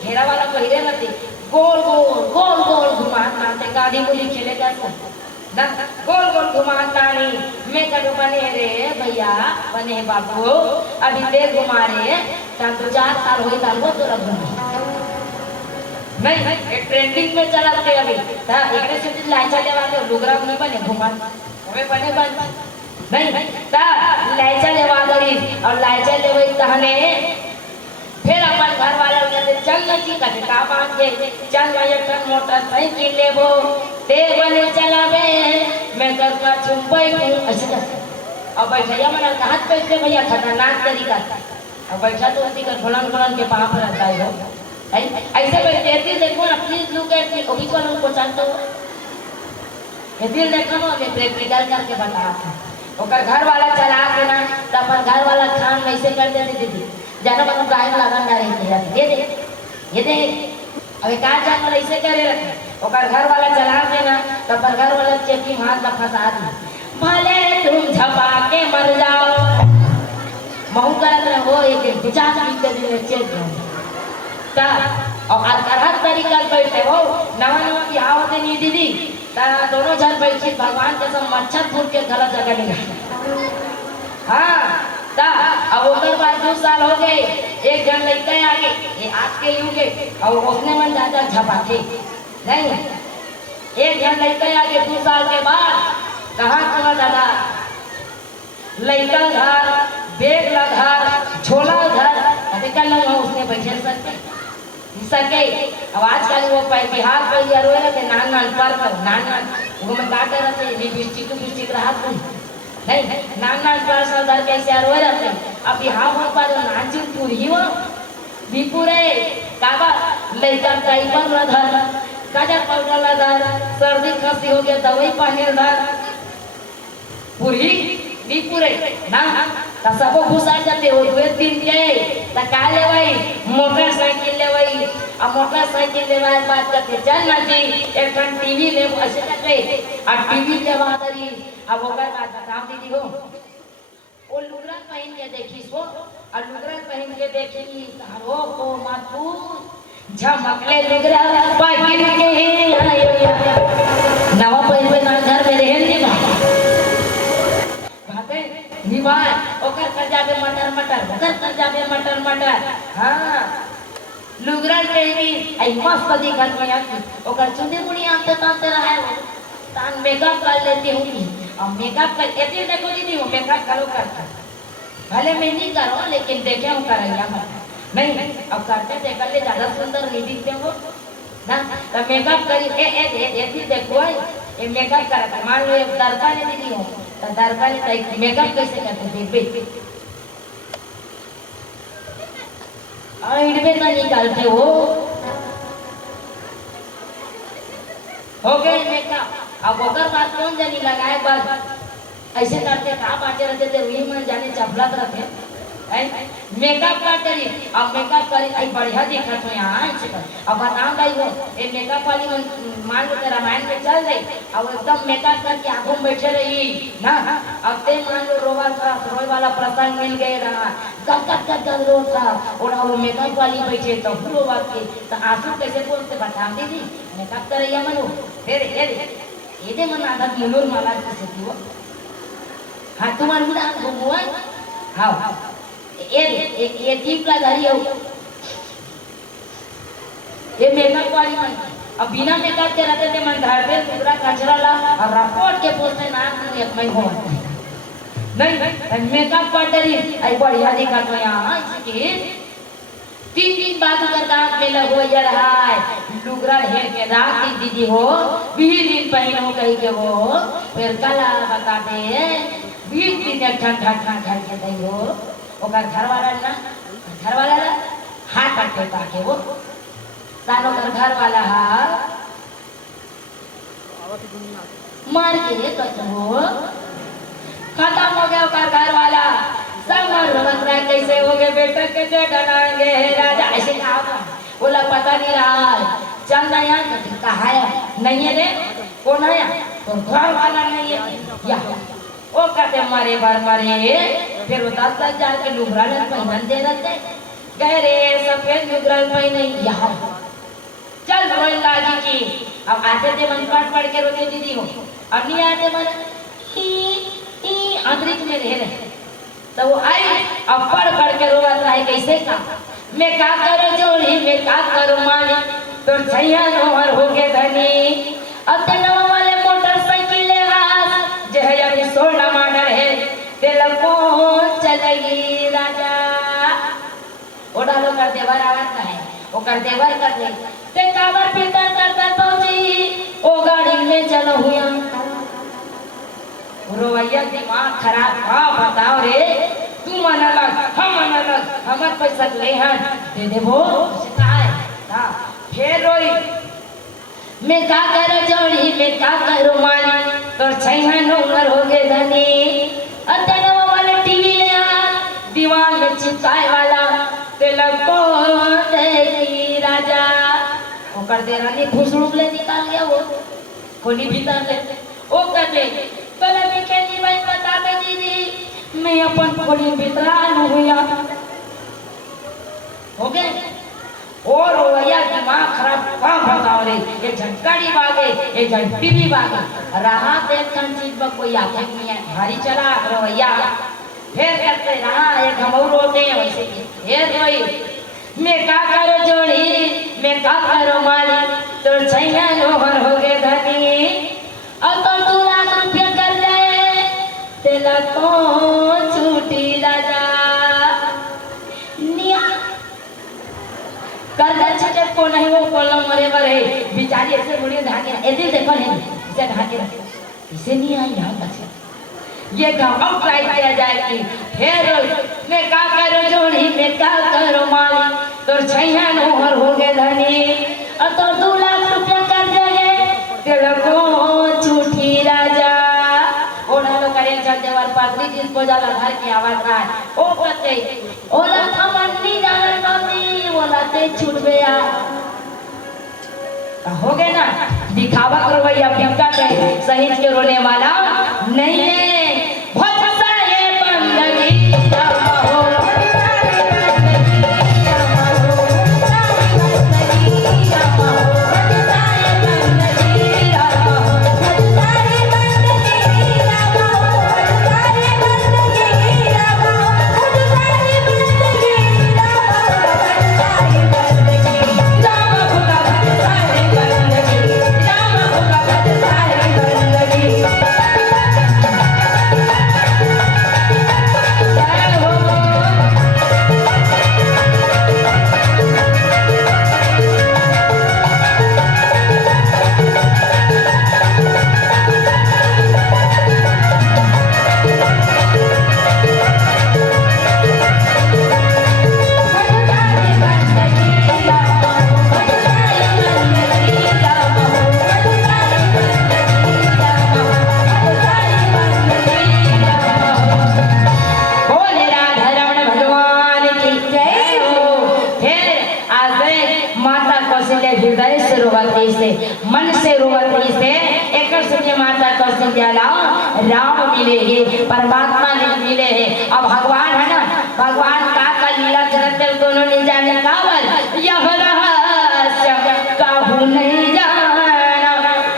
घेरा वाला पहिरे रहते गोल घुमात मारते गाड़ी मुली खेले जाते ना गोल घुमाता नहीं मैं कभी बने रे भैया बने बाबू अभी देख घुमा रे तब 2-4 साल हो गए वो तो रख नहीं ट्रेंडिंग में चला थे अभी ता एकरे से लाइचा ले वाले लुगरा में बने घुमा हमें बने बन नहीं ता लाइचा ले वाली और लाइचा ले वही कहने फिर अपन घर वाला कहते चल न जी कहते का बात है चल भाई एक मोटरसाइकिल लेबो ते बने चलावे मैं करता चुंबई ऐसे अब बैठा मना हाथ पैसे भैया खतरनाक तरीका अब बैठा तो उसी का फलन के पाँव पर रहता है ऐसे बैठे देखो ना प्लीज लुक एट मी अभी को लोग पहचानते हो ये दिल देखो ना मैं प्रैक्टिकल करके बता ओकर घर वाला चला के ना तो अपन घर वाला खान वैसे कर देते दीदी जाना बनो गाय लगन ना रही ये दे अबे का जानवर ऐसे करे रखे ओकर घर वाला चला के ना तो अपन घर वाला चेकी हाथ में फंसा दी भले तुम झपा के मर जाओ महू करत रहो एक 50 मिनट के दिन चेक ता और हर तरीका बैठे हो नवा बिहार होते नहीं दीदी ता दोनों जन बैठी भगवान के सब मच्छर फूट के गलत जगह नहीं हाँ ता अब उधर बाद 2 साल हो गए एक जन लड़का आगे ये आज के युग के और उसने मन ज्यादा झपाटे नहीं एक जन लड़का आगे 2 साल के बाद कहाँ चला दादा लड़का घर बैग घर झोला घर अभी कल उसने बैठे सके अब आजकल वो बिहार पर यार रोए रहते नान पर वो मैं काटे रहते लिपस्टिक रहा नहीं नान पर सरदार कैसे यार रोए रहते अब बिहार हो पर नाचिन पूरी हो बीपुरे काबा लड़का टाइपर लधर काजा पाउडर लधर सर्दी खांसी हो गया दवाई पहने लधर पूरी बीपुरे ना ता सबो घुसा जाते हो 2 दिन के ता का लेवई मोटरसाइकिल लेवई अब मोटरसाइकिल लेवाय बात करते चल ना जी एक टीवी ले ऐसे करते और टीवी के बाद अरी अब ओकर बात बता दीदी हो वो लुगरा पहन के देखी सो और लुगरा पहन के देखी तारो को मातू झमकले लुगरा पहन के आयो नवा पहन में ना घर में रहे नहीं भाते निभाए ओकर कर जाबे मटर ओकर कर जाबे मटर हां लुगरा पहनी आई मस्त दिखत में आती ओकर चुंदी मुड़ी आते ताते रहा है तान मेकअप कर लेती हूँ और मेकअप कर कहती देखो दीदी वो मेकअप करो करता भले मैं नहीं करो लेकिन देखे हूँ करैया नहीं अब करते थे कर ले ज्यादा सुंदर नहीं दिखते वो ना तो मेकअप करी ए देखो ये मेकअप करता मान लो एक दरका ने दीदी हो तो दरका ने मेकअप कैसे करते देख इडबे ना निकालते हो गए मेकअप अब ओकर बात कौन जानी लगाए बात ऐसे करते कहा बाटे रहते थे वही मन जाने चपलत रहते मेकअप करते रही अब मेकअप करी आई बढ़िया दिखत हो यहाँ ऐसे कर अब बताऊं भाई हो ये मेकअप वाली मन मान लो रामायण में चल रही अब एकदम मेकअप करके आंखों में बैठे रही ना अब ते मान लो रोए वाला प्रसंग मिल गए रहा गद रो था और वो मेकअप वाली बैठे तो रो बात के तो आंसू कैसे बोलते बता दीदी मेकअप कर रही मनो फिर ये मन आदत मुलूर माला कैसे थी वो हाँ तुम्हारे मुझे आंख घूमुआ हाँ ये टीप का धरी हो ये मेकअप वाली मन अब बिना मेकअप के रहते थे मन घर पे पूरा कचरा ला और रपोट के पोस्टे नाक में एक मैं हो नहीं मेकअप कर रही आई बढ़िया दिखा तो यहाँ इसकी 3 दिन बाद अगर दांत में लगो ये रहा है लुगरा हेर के रात की दीदी हो 20 दिन पहले हो कही के वो फिर कला बता दे 20 दिन ठंड के दई हो ओकर घरवाला ना हाथ काटे ताके वो तानो कर घरवाला हा मार के तो हो खत्म हो गया ओकर घरवाला समर भगत राय कैसे हो गए बेटा कैसे डराएंगे राजा ऐसे कहा बोला पता नहीं रहा चल ना यार कहा है नहीं है रे कौन है तो घरवाला नहीं है या ओ कहते मारे बार मारे फिर वो 10,000 के लुगरा पहन दे रहे कह रे सफेद लुगरा पहने यहाँ चल रोई लागी की अब आते थे मन पढ़ के रोते दीदी हो अब नहीं आते मन अंतरिक्ष में रह रहे तो वो आई अब पढ़ के रोवा है कैसे का मैं का करो जोड़ी मैं का करो माली तो छैया नोहर हो गए धनी अब ते नवा वाले मोटरसाइकिल जे है अभी 16 मॉडल है तेल कौन चलेगी राजा ओडा लो कर देवर आवाज का है वो कर देवर कर दे ते काबर पीतर करता पहुंची ओ गाड़ी में चलो हुआ रोवैया दिमाग खराब का बताओ रे तू मन अलग हम अलग हमर पैसा ले हैं दे देबो कहा है हां फिर रोई मैं का करो जोड़ी मैं का करो माली तो छैया नोकर हो गए धनी अतनवा वाले टीवी ले आ दीवार में चिपकाए वाला तेल को देगी राजा ओकर दे रानी फुसड़ुक ले निकाल गया वो खोली भीतर ले ओ कहते पहले मैं कहती भाई बता दे दीदी मैं अपन खोली भीतर न हुआ हो गए और रोया दिमाग खराब का बताओ रे ये झटकाड़ी बागे ये झटकी भी बागे रहा देख कन चीज में कोई आते नहीं है भारी चला रोया फिर करते रहा एक हम और रोते हैं वैसे फिर रोई मैं का करो जोड़ी मैं का करो माली तो छैया नोहर हो गए धनी अब तो 2 लाख रुपया कर ले तेला को छूटी राजा निया कर दे छटक को नहीं वो कोलम मरे मरे बेचारी ऐसे मुड़िए ढाके ऐसे देखो नहीं इसे ढाके रखे इसे नहीं आई यहाँ बचे ये गाँव अब ट्राई किया जाएगी फिर मैं का करो जोड़ी मैं का करो माली तो छैया नोहर हो गए धनी अब तो 2 लाख रुपया कर देंगे तेरे को छूटी राजा ओढ़ा लो करे चल देवर पात्री जिसको जाला घर की आवाज रहा है ओ कहते ओला खमन्नी जानन बाती ओला ते छूट गया हो गए ना दिखावा करो भैया पिंका के सही के रोने वाला नहीं है कौशल्या हृदय से रोवती से मन से रोवती से एक सुनिए माता कौशल्या राम मिले है परमात्मा मिले है। अब भगवान है ना, भगवान का लीला करते दोनों नहीं जाने कावर यह रहस्य काहू नहीं जाना।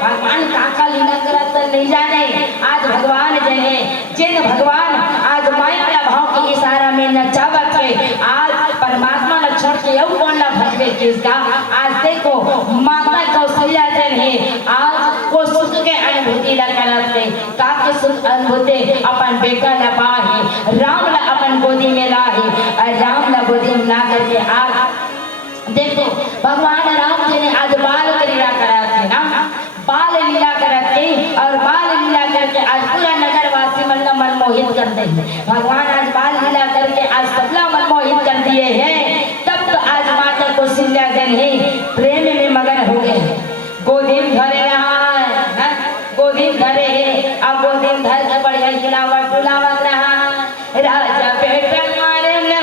भगवान का लीला करते नहीं जाने। आज भगवान जने जिन भगवान आज माया भाव के इशारा में नचावत है, आज परमात्मा न छोड़ के यू कौन ला भजवे किसका। आज देखो माता कौशल्या जन है आज वो सुख के अनुभूति ला करते का के सुख अनुभूति अपन बेटा ला पाहे राम ला अपन गोदी में लाहे और राम ला गोदी में ला करके आज देखो भगवान राम जी ने आज बाल लीला कराते ना, बाल लीला करते और बाल लीला करके आज पूरा नगर वासी मन का मन मोहित कर दे। भगवान आज बाल लीला करके आज सबला मन मोहित कर दिए हैं। तब तो आज माता कौशल्या जन है प्रेम में मगन हो गए, गोदी में धरे रहा है, गोदी में धरे है। अब गोदी में धर के बढ़िया खिलावट डुलावत रहा। राजा बेटन मारना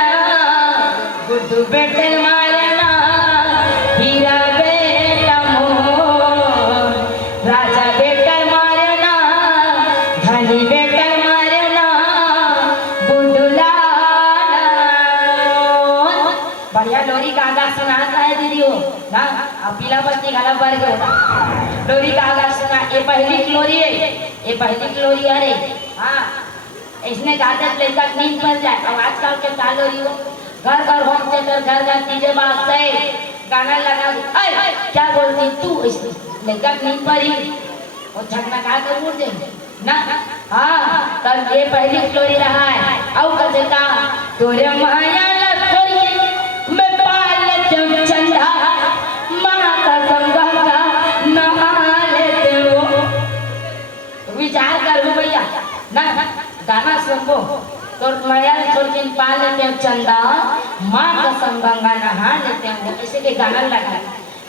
गुड्डू बेटन मारना हीरा बेटा मोर, राजा बेटन मारना धनी बेटन मारना गुड्डू लाला। बढ़िया लोरी का आगाज सुनाता है दीदी हो ना, अब पीला बत्ती गाला पर गया लोरी का आगाज सुना। ये पहली लोरी है, ये पहली लोरी है रे। हाँ इसने गाते लड़का नींद पर जाए। अब आजकल के का लोरी हो घर घर होम थिएटर घर घर डीजे बाज से गाना लगा क्या बोलती तू लड़का नींद पर ही और झटना का कर मुड़ दे ना। हाँ तब ये पहली स्टोरी रहा है। अब कहता तोरे माया लखोरी मैं पाल जब चंदा माता संगा का नहा लेते हो। विचार करो भैया ना, गाना सुनो तो माया छोड़ पाल लेते चंदा माँ का संग गंगा नहा लेते हैं। ऐसे के गाना लगा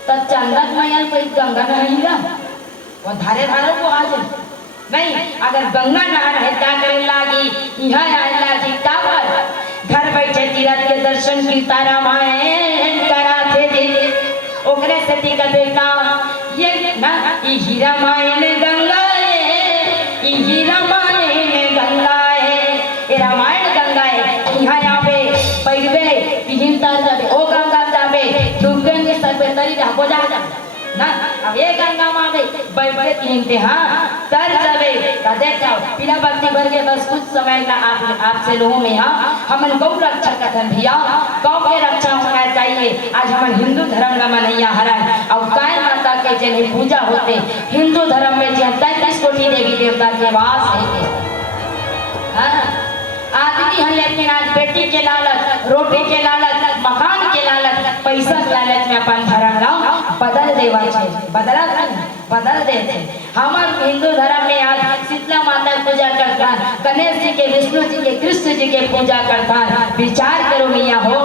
तो चंदा मैया कोई गंगा नहाएगा वो धारे धारे को आ जाए नहीं। अगर गंगा नहा है क्या करे लागी यहाँ आए लागी कावर घर बैठे तीरथ के दर्शन की तारा माए कराते थे ओकरे से ती का बेटा ये ना हीरा माए ने गंगा है, हीरा माए ने गंगा है, रामायण गंगा है। यहाँ यहाँ पे पैरवे पिहिंता जाबे ओ गंगा जाबे डूबन के सर पे तरी रहो जा ना। अब ये गंगा माँ में बैठे पिहिंते हाँ तर जाबे का देखो पीला बत्ती भर के बस कुछ समय का आपसे लोगों में हाँ हमन गौ रक्षा कथन भैया गौ के रक्षा होना चाहिए। आज हमन हिंदू धर्म का मनैया हरण और गाय माता के जिन्हें पूजा होते हिंदू धर्म में जहाँ 33 कोटि देवी देवता के वास है। आदमी है लेकिन आज बेटी के लालच रोटी के लालच मकान के लालच पैसा के लालच में अपन धर्म ला बदल देवा चाहिए। बदला बदल देते हमारे हिंदू धर्म में आज शीतला माता पूजा करता है, गणेश जी के विष्णु जी के कृष्ण जी के पूजा करता है। विचार करो मियाँ हो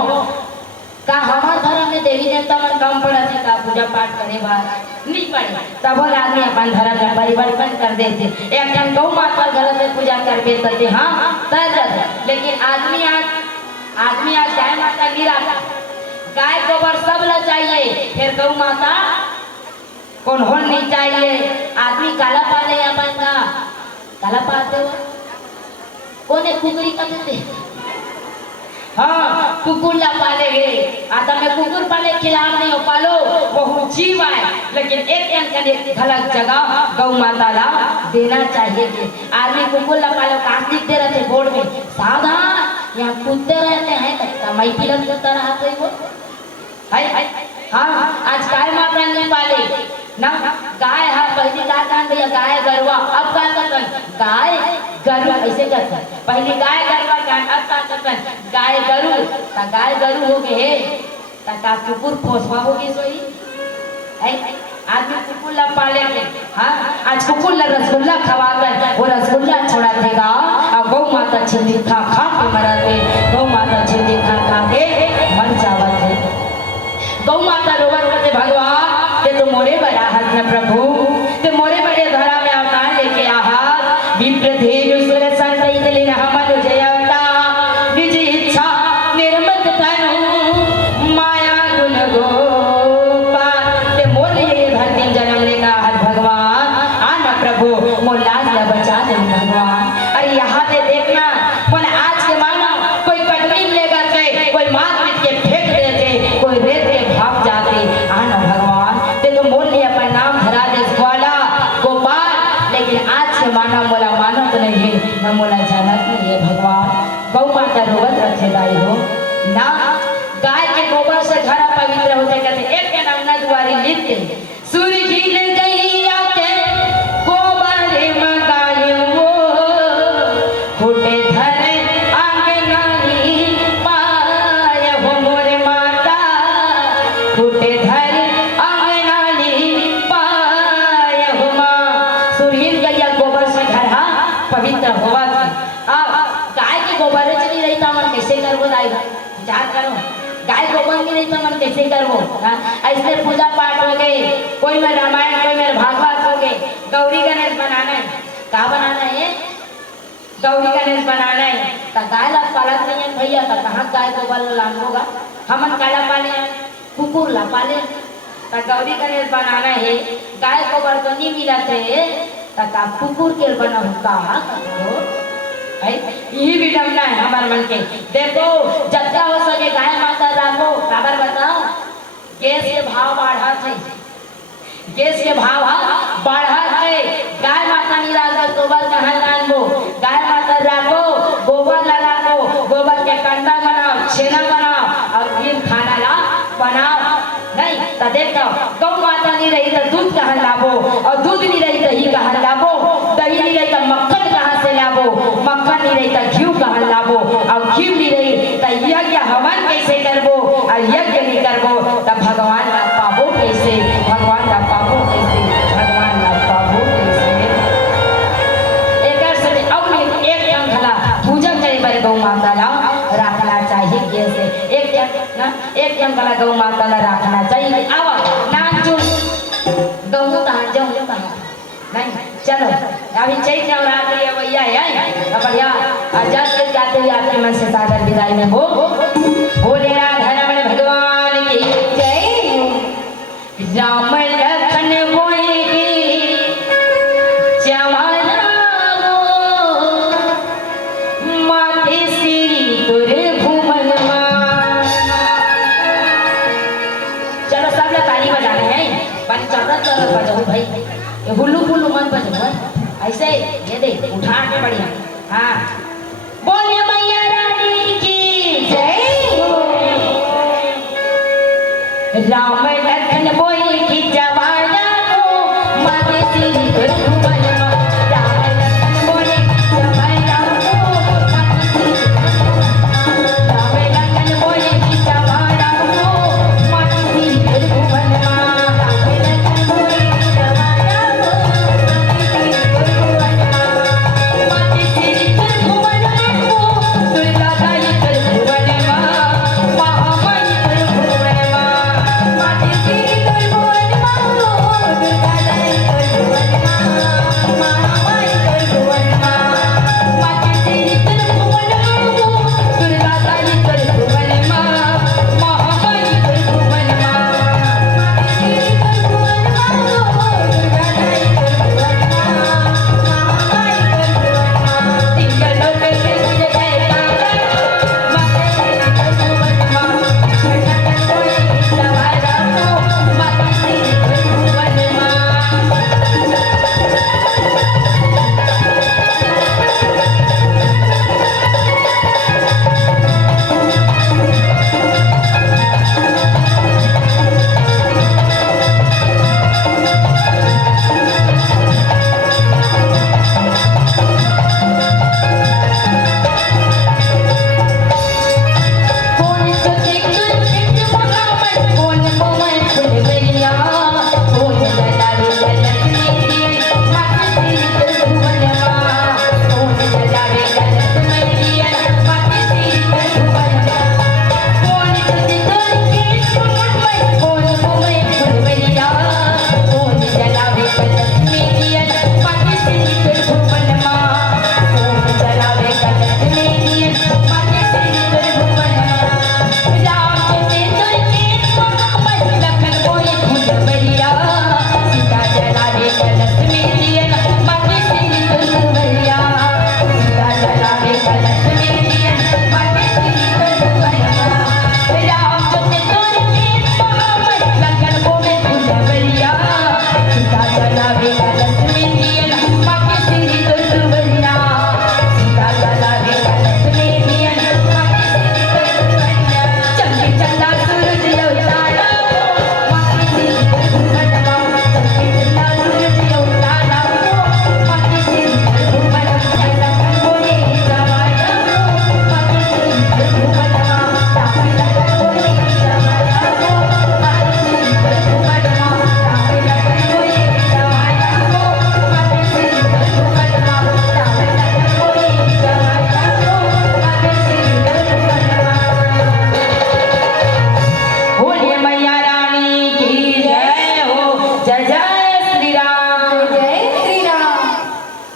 का हमारे धर्म में देवी देवता मन कम पड़ा थे का पूजा पाठ करे बात नहीं पड़े तब आदमी अपन धर्म का परिवर्तन कर देते। एक जन गौ माता घर में पूजा कर देते हाँ तर लेकिन आदमी आज गाय माता गिरा गाय गोबर सब ला चाहिए फिर गौ माता कौन हो नहीं चाहिए। आदमी काला पाले अपन का काला पाते हो कोने कुकरी का देते हाँ कुकुर ला पाले गए आता मैं कुकुर पाले खिलाफ नहीं हो पालो बहुत जीव आए लेकिन एक गलत जगह गौ माता ला देना चाहिए। आदमी कुकुर ला पालो काट दिखते रहते बोर्ड में सावधान यहाँ कूदते रहते हैं मई फिल्म की तरह आते वो है। हाँ आज गाय माता नहीं पाले ना गाय हाँ पहली गाय कान भैया गाय गरवा अब का कतन गाय गरु ऐसे करते पहली गाय गरवा कान अब का कतन गाय गरु ता गाय गरु हो गए ता का कुकुर पोसवा होगी सोई है। आदमी कुकुर ला पाले के हाँ आज कुकुर ला रसगुल्ला खवाकर वो रसगुल्ला छोड़ा देगा और गौ माता छिंदी खा खा के मरा दे गौ माता छिंदी खा खा के मर जावत है। गौ माता रोवर करते भगवान ते तो मोरे बड़ा हाथ में प्रभु ते मोरे बड़े धरा में अवतार लेके आहा विप्रधेनु सुर संतैत लीन हमन जयवता निज इच्छा निर्मत तनु माया गुण गोपाल न मोला जानत नहीं है भगवान गौ माता रोवत रखे दाई हो ना गाय के गोबर से घर पवित्र होते कहते एक के अंगना दुआरी लिपते सूर्य खिल गई आके गोबर मगाए वो फूटे धरे आंगनानी पाए हो मोरे माता फूटे धरे आंगनानी पाए हो माँ सूर्य गैया गोबर से घर पवित्र होवा गाय के गोबर चली रही था मन कैसे करबो दाई विचार करो गाय गोबर की नहीं तो मन कैसे करबो ऐसे पूजा पाठ हो गए कोई में रामायण कोई में भागवत हो गए गौरी गणेश बनाना है क्या बनाना है गौरी गणेश बनाना है तो गाय ला पालत नहीं है भैया तो कहाँ गाय गोबर लांगोगा हमन काला पाले कुकुर ला पाले तो गौरी गणेश बनाना है गाय गोबर तो नहीं मिलते तो कुकुर के बना होगा यही विडम्बना है हमारे मन के देखो जत्ता हो सके गाय माता राखो खबर बताओ गैस के भाव बढ़ा थे गैस के भाव बढ़ा थे गाय माता निराला गोबर कहाँ लांगो गाय माता राखो गोबर ला राखो गोबर के कंडा बनाओ छेना बनाओ और फिर खाना ला बनाओ नहीं तो देखो गौ माता नहीं रही तो दूध कहाँ लाबो और दूध नहीं रही तो ही कहाँ लाबो दही नहीं रही तो मक्खन कहाँ से लाबो मक्खन नहीं रही तो घी कहाँ लाबो और घी नहीं रही तो यज्ञ हवन कैसे करबो और यज्ञ नहीं करबो तो भगवान ला पाबो कैसे भगवान ला पाबो कैसे भगवान ला पाबो कैसे एक अब एक अंगला पूजा करे पर गौ माता ला रखना चाहिए कैसे एक अंगला गौ माता ला रखना चाहिए आवा नाम जो गौ कहाँ जाऊँ कहाँ नहीं चलो अभी चैत नवरात्रि भैया है बढ़िया जब तक जाते हुए आपके मन से सागर विदाई में हो बोले राधा भगवान की जय राम लखन बोए जवाना माते श्री तुर भुवन चलो सब लोग ताली बजा रहे हैं बन चौदह बजाओ भाई हुल्लू फुल्लू मन बजो ऐसे ये दे उठा के बढ़िया हाँ बोलिए मैया रानी की जय राम लखन बोए की जवाना को माते श्री